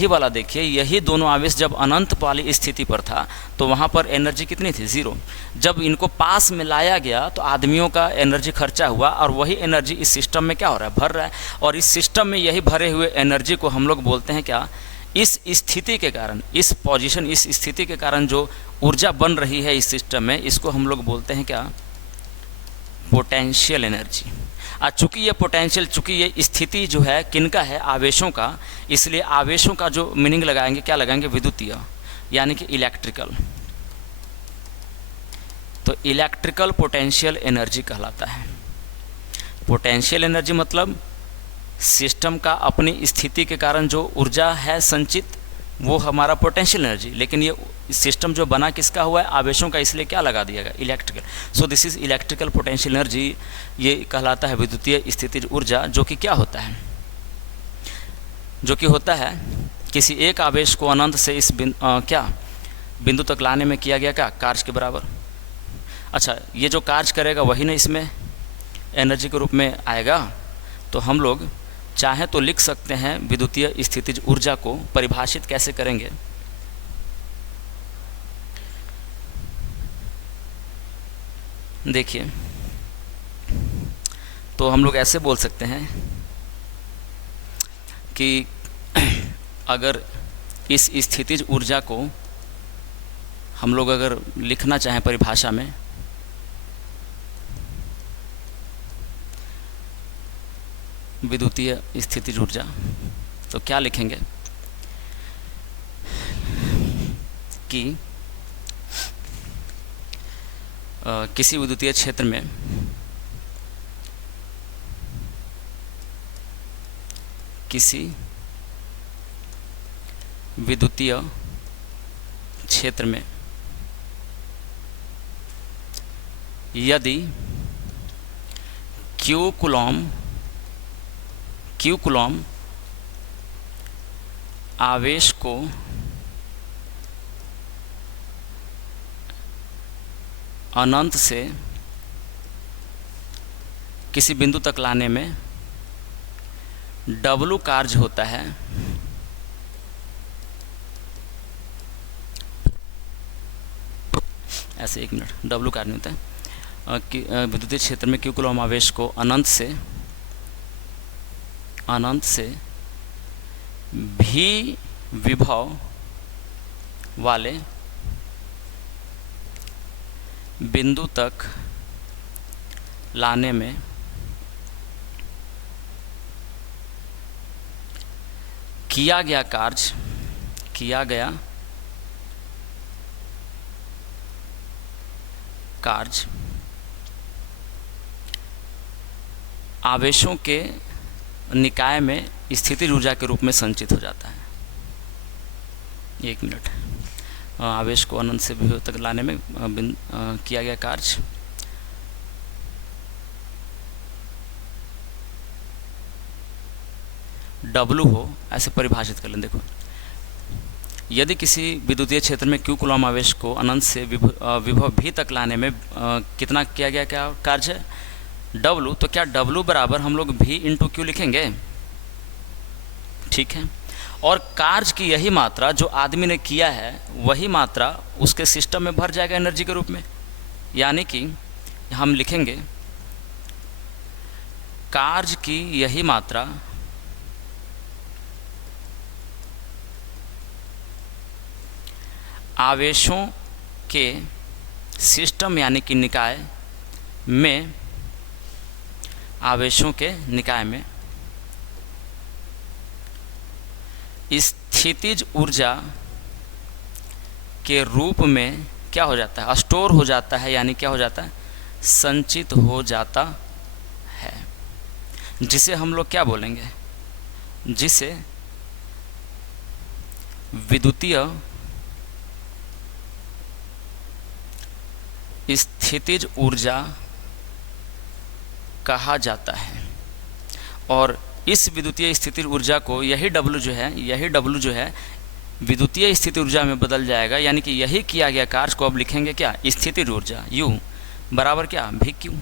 वाला देखिए, यही दोनों आवेश जब अनंत वाली स्थिति पर था तो वहाँ पर एनर्जी कितनी थी, ज़ीरो। जब इनको पास में लाया गया तो आदमियों का एनर्जी खर्चा हुआ, और वही एनर्जी इस सिस्टम में क्या हो रहा है, भर रहा है। और इस सिस्टम में यही भरे हुए एनर्जी को हम लोग बोलते हैं क्या, इस स्थिति के कारण, इस स्थिति के कारण जो ऊर्जा बन रही है इस सिस्टम में, इसको हम लोग बोलते हैं क्या, पोटेंशियल एनर्जी। चूँकि ये पोटेंशियल, चूँकि ये स्थिति जो है किनका है, आवेशों का, इसलिए आवेशों का जो मीनिंग लगाएंगे, क्या लगाएंगे, विद्युतीय, यानी कि इलेक्ट्रिकल। तो इलेक्ट्रिकल पोटेंशियल एनर्जी कहलाता है। पोटेंशियल एनर्जी मतलब सिस्टम का अपनी स्थिति के कारण जो ऊर्जा है संचित, वो हमारा पोटेंशियल एनर्जी। लेकिन ये सिस्टम जो बना किसका हुआ है, आवेशों का, इसलिए क्या लगा दिया गया, electrical. So this is electrical potential energy. ये कहलाता है विद्युतीय स्थितिज ऊर्जा, जो कि क्या होता है, जो कि होता है किसी एक आवेश को अनंत से इस बिंदु तक लाने में किया गया क्या, कार्य के बराबर। अच्छा, ये जो कार्य करेगा वही ना इसमें एनर्जी के रूप में आएगा। तो हम लोग चाहे तो लिख सकते हैं विद्युतीय स्थितिज ऊर्जा को परिभाषित कैसे करेंगे, देखिए। तो हम लोग ऐसे बोल सकते हैं कि अगर इस स्थितिज ऊर्जा को हम लोग अगर लिखना चाहें परिभाषा में, विद्युतीय स्थितिज ऊर्जा, तो क्या लिखेंगे कि किसी विद्युतीय क्षेत्र में यदि Q कूलॉम आवेश को अनंत से किसी बिंदु तक लाने में W कार्य होता है, ऐसे 1 मिनट, W कार्य नहीं होता है कि विद्युतीय क्षेत्र में Q कूलॉम आवेश को अनंत से भी विभव वाले बिंदु तक लाने में किया गया कार्य आवेशों के निकाय में स्थितिज ऊर्जा के रूप में संचित हो जाता है। 1 मिनट, आवेश को अनंत से विभव तक लाने में किया गया कार्य W हो, ऐसे परिभाषित कर लें। देखो, यदि किसी विद्युतीय क्षेत्र में Q कूलॉम आवेश को अनंत से विभव भी तक लाने में कितना किया गया क्या कार्य है, W, तो क्या W बराबर हम लोग V इंटू Q लिखेंगे, ठीक है। और कार्य की यही मात्रा जो आदमी ने किया है, वही मात्रा उसके सिस्टम में भर जाएगा एनर्जी के रूप में। यानी कि हम लिखेंगे कार्य की यही मात्रा आवेशों के सिस्टम यानी कि निकाय में, आवेशों के निकाय में स्थितिज ऊर्जा के रूप में क्या हो जाता है, स्टोर हो जाता है, यानी क्या हो जाता है, संचित हो जाता है, जिसे हम लोग क्या बोलेंगे, जिसे विद्युतीय स्थितिज ऊर्जा कहा जाता है। और इस विद्युतीय स्थितिज ऊर्जा को यही W जो है विद्युतीय स्थिति ऊर्जा में बदल जाएगा। यानी कि यही किया गया कार्य को अब लिखेंगे क्या, स्थितिज ऊर्जा U बराबर क्या, VQ।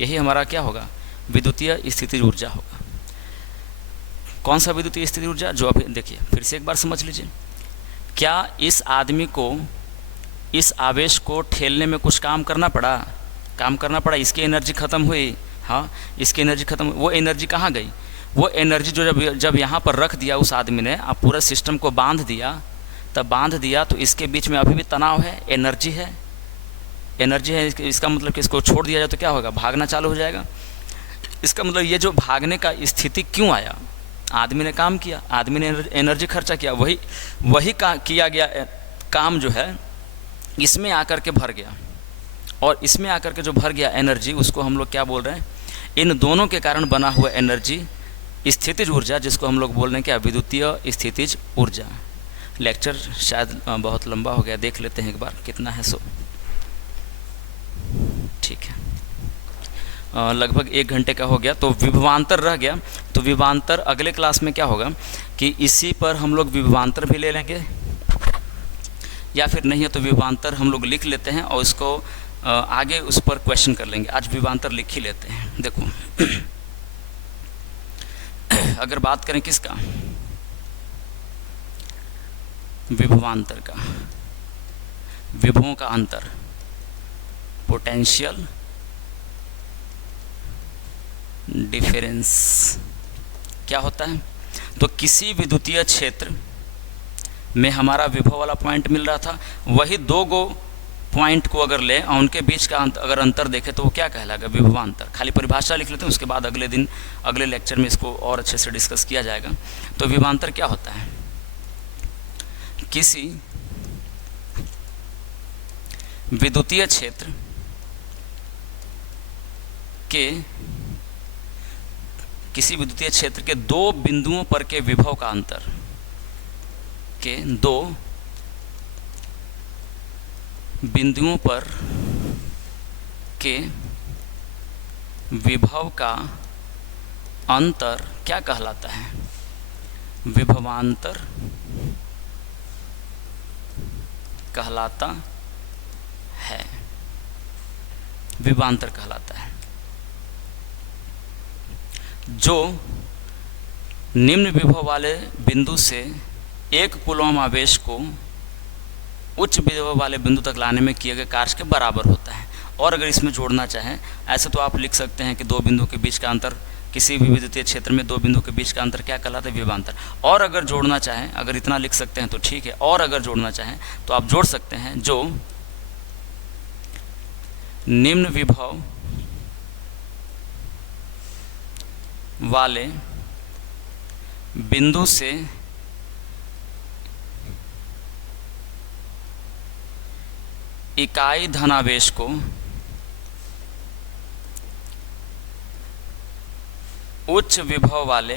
यही हमारा क्या होगा, विद्युतीय स्थितिज ऊर्जा होगा। कौन सा विद्युतीय स्थितिज ऊर्जा, जो अभी देखिए फिर से एक बार समझ लीजिए। क्या इस आदमी को इस आवेश को ठेलने में कुछ काम करना पड़ा, इसकी एनर्जी ख़त्म हुई, हाँ इसकी एनर्जी ख़त्म, वो एनर्जी कहाँ गई, वो एनर्जी जो जब यहाँ पर रख दिया उस आदमी ने, अब पूरा सिस्टम को बांध दिया, तो इसके बीच में अभी भी तनाव है, एनर्जी है, एनर्जी है, इसका मतलब कि इसको छोड़ दिया जाए तो क्या होगा, भागना चालू हो जाएगा। इसका मतलब ये जो भागने का स्थिति क्यों आया, आदमी ने काम किया, आदमी ने एनर्जी खर्चा किया, वही किया गया काम जो है इसमें आकर के भर गया, और इसमें आकर के जो भर गया एनर्जी, उसको हम लोग क्या बोल रहे हैं, इन दोनों के कारण बना हुआ एनर्जी स्थितिज ऊर्जा, जिसको हम लोग बोल रहे हैं क्या, विद्युतीय स्थितिज ऊर्जा। लेक्चर शायद बहुत लंबा हो गया, देख लेते हैं एक बार कितना है। सो ठीक है, लगभग 1 घंटे का हो गया, तो विभवांतर रह गया। तो विभवांतर अगले क्लास में क्या होगा कि इसी पर हम लोग विभवांतर भी ले लेंगे, या फिर नहीं है तो विभवांतर हम लोग लिख लेते हैं और इसको आगे उस पर क्वेश्चन कर लेंगे। आज विभवांतर लिख ही लेते हैं। देखो अगर बात करें किसका, विभवांतर का, विभवों का अंतर, पोटेंशियल डिफरेंस क्या होता है। तो किसी विद्युतीय क्षेत्र में हमारा विभव वाला पॉइंट मिल रहा था, वही 2 गो पॉइंट को अगर ले और उनके बीच का अगर अंतर देखें तो वो क्या कहलाएगा, विभवांतर। खाली परिभाषा लिख लेते हैं, उसके बाद अगले दिन अगले लेक्चर में इसको और अच्छे से डिस्कस किया जाएगा। तो विभवांतर क्या होता है, किसी विद्युतीय क्षेत्र के, किसी विद्युतीय क्षेत्र के 2 बिंदुओं पर के विभव का अंतर, के 2 बिंदुओं पर के विभव का अंतर क्या कहलाता है, विभवांतर कहलाता है, विभवांतर कहलाता है। जो निम्न विभव वाले बिंदु से 1 कूलम आवेश को उच्च विभव वाले बिंदु तक लाने में किए गए कार्य के बराबर होता है। और अगर इसमें जोड़ना चाहें, ऐसे तो आप लिख सकते हैं कि 2 बिंदु के बीच का अंतर, किसी भी विद्युतीय क्षेत्र में 2 बिंदु के बीच का अंतर क्या कहलाता है, विभवांतर। और अगर जोड़ना चाहें, अगर इतना लिख सकते हैं तो ठीक है, और अगर जोड़ना चाहें तो आप जोड़ सकते हैं, जो निम्न विभव वाले बिंदु से इकाई धनावेश को उच्च विभव वाले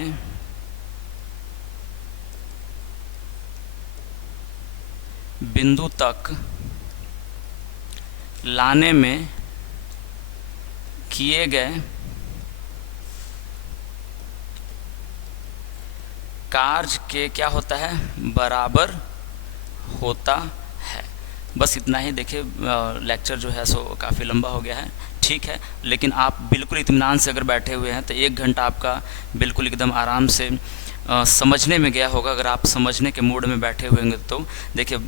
बिंदु तक लाने में किए गए कार्य के क्या होता है, बराबर होता है। बस इतना ही। देखिए लेक्चर जो है सो काफ़ी लंबा हो गया है, ठीक है, लेकिन आप बिल्कुल इत्मीनान से अगर बैठे हुए हैं तो 1 घंटा आपका बिल्कुल एकदम आराम से समझने में गया होगा। अगर आप समझने के मूड में बैठे हुए होंगे तो देखिए,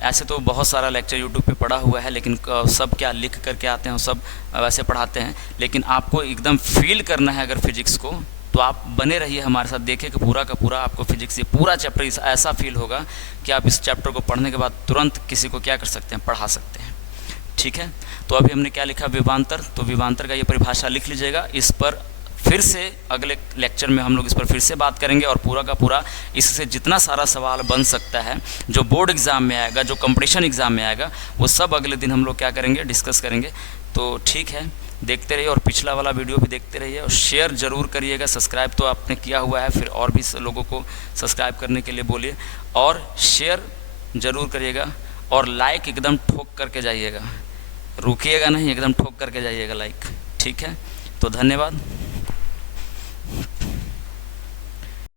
ऐसे तो बहुत सारा लेक्चर यूट्यूब पे पड़ा हुआ है, लेकिन सब क्या लिख करके आते हैं, सब वैसे पढ़ाते हैं, लेकिन आपको एकदम फील करना है अगर फिजिक्स को, तो आप बने रहिए हमारे साथ। देखिए कि पूरा का पूरा आपको फिजिक्स, ये पूरा चैप्टर ऐसा फील होगा कि आप इस चैप्टर को पढ़ने के बाद तुरंत किसी को क्या कर सकते हैं, पढ़ा सकते हैं। ठीक है, तो अभी हमने क्या लिखा, विभवांतर। तो विभवांतर का ये परिभाषा लिख लीजिएगा। इस पर फिर से अगले लेक्चर में हम लोग इस पर फिर से बात करेंगे, और पूरा का पूरा इससे जितना सारा सवाल बन सकता है जो बोर्ड एग्ज़ाम में आएगा, जो कंपटीशन एग्ज़ाम में आएगा, वो सब अगले दिन हम लोग क्या करेंगे, डिस्कस करेंगे। तो ठीक है, देखते रहिए और पिछला वाला वीडियो भी देखते रहिए, और शेयर ज़रूर करिएगा। सब्सक्राइब तो आपने किया हुआ है, फिर और भी लोगों को सब्सक्राइब करने के लिए बोलिए, और शेयर ज़रूर करिएगा, और लाइक एकदम ठोक करके जाइएगा, रुकिएगा नहीं, एकदम ठोक करके जाइएगा लाइक। ठीक है, तो धन्यवाद।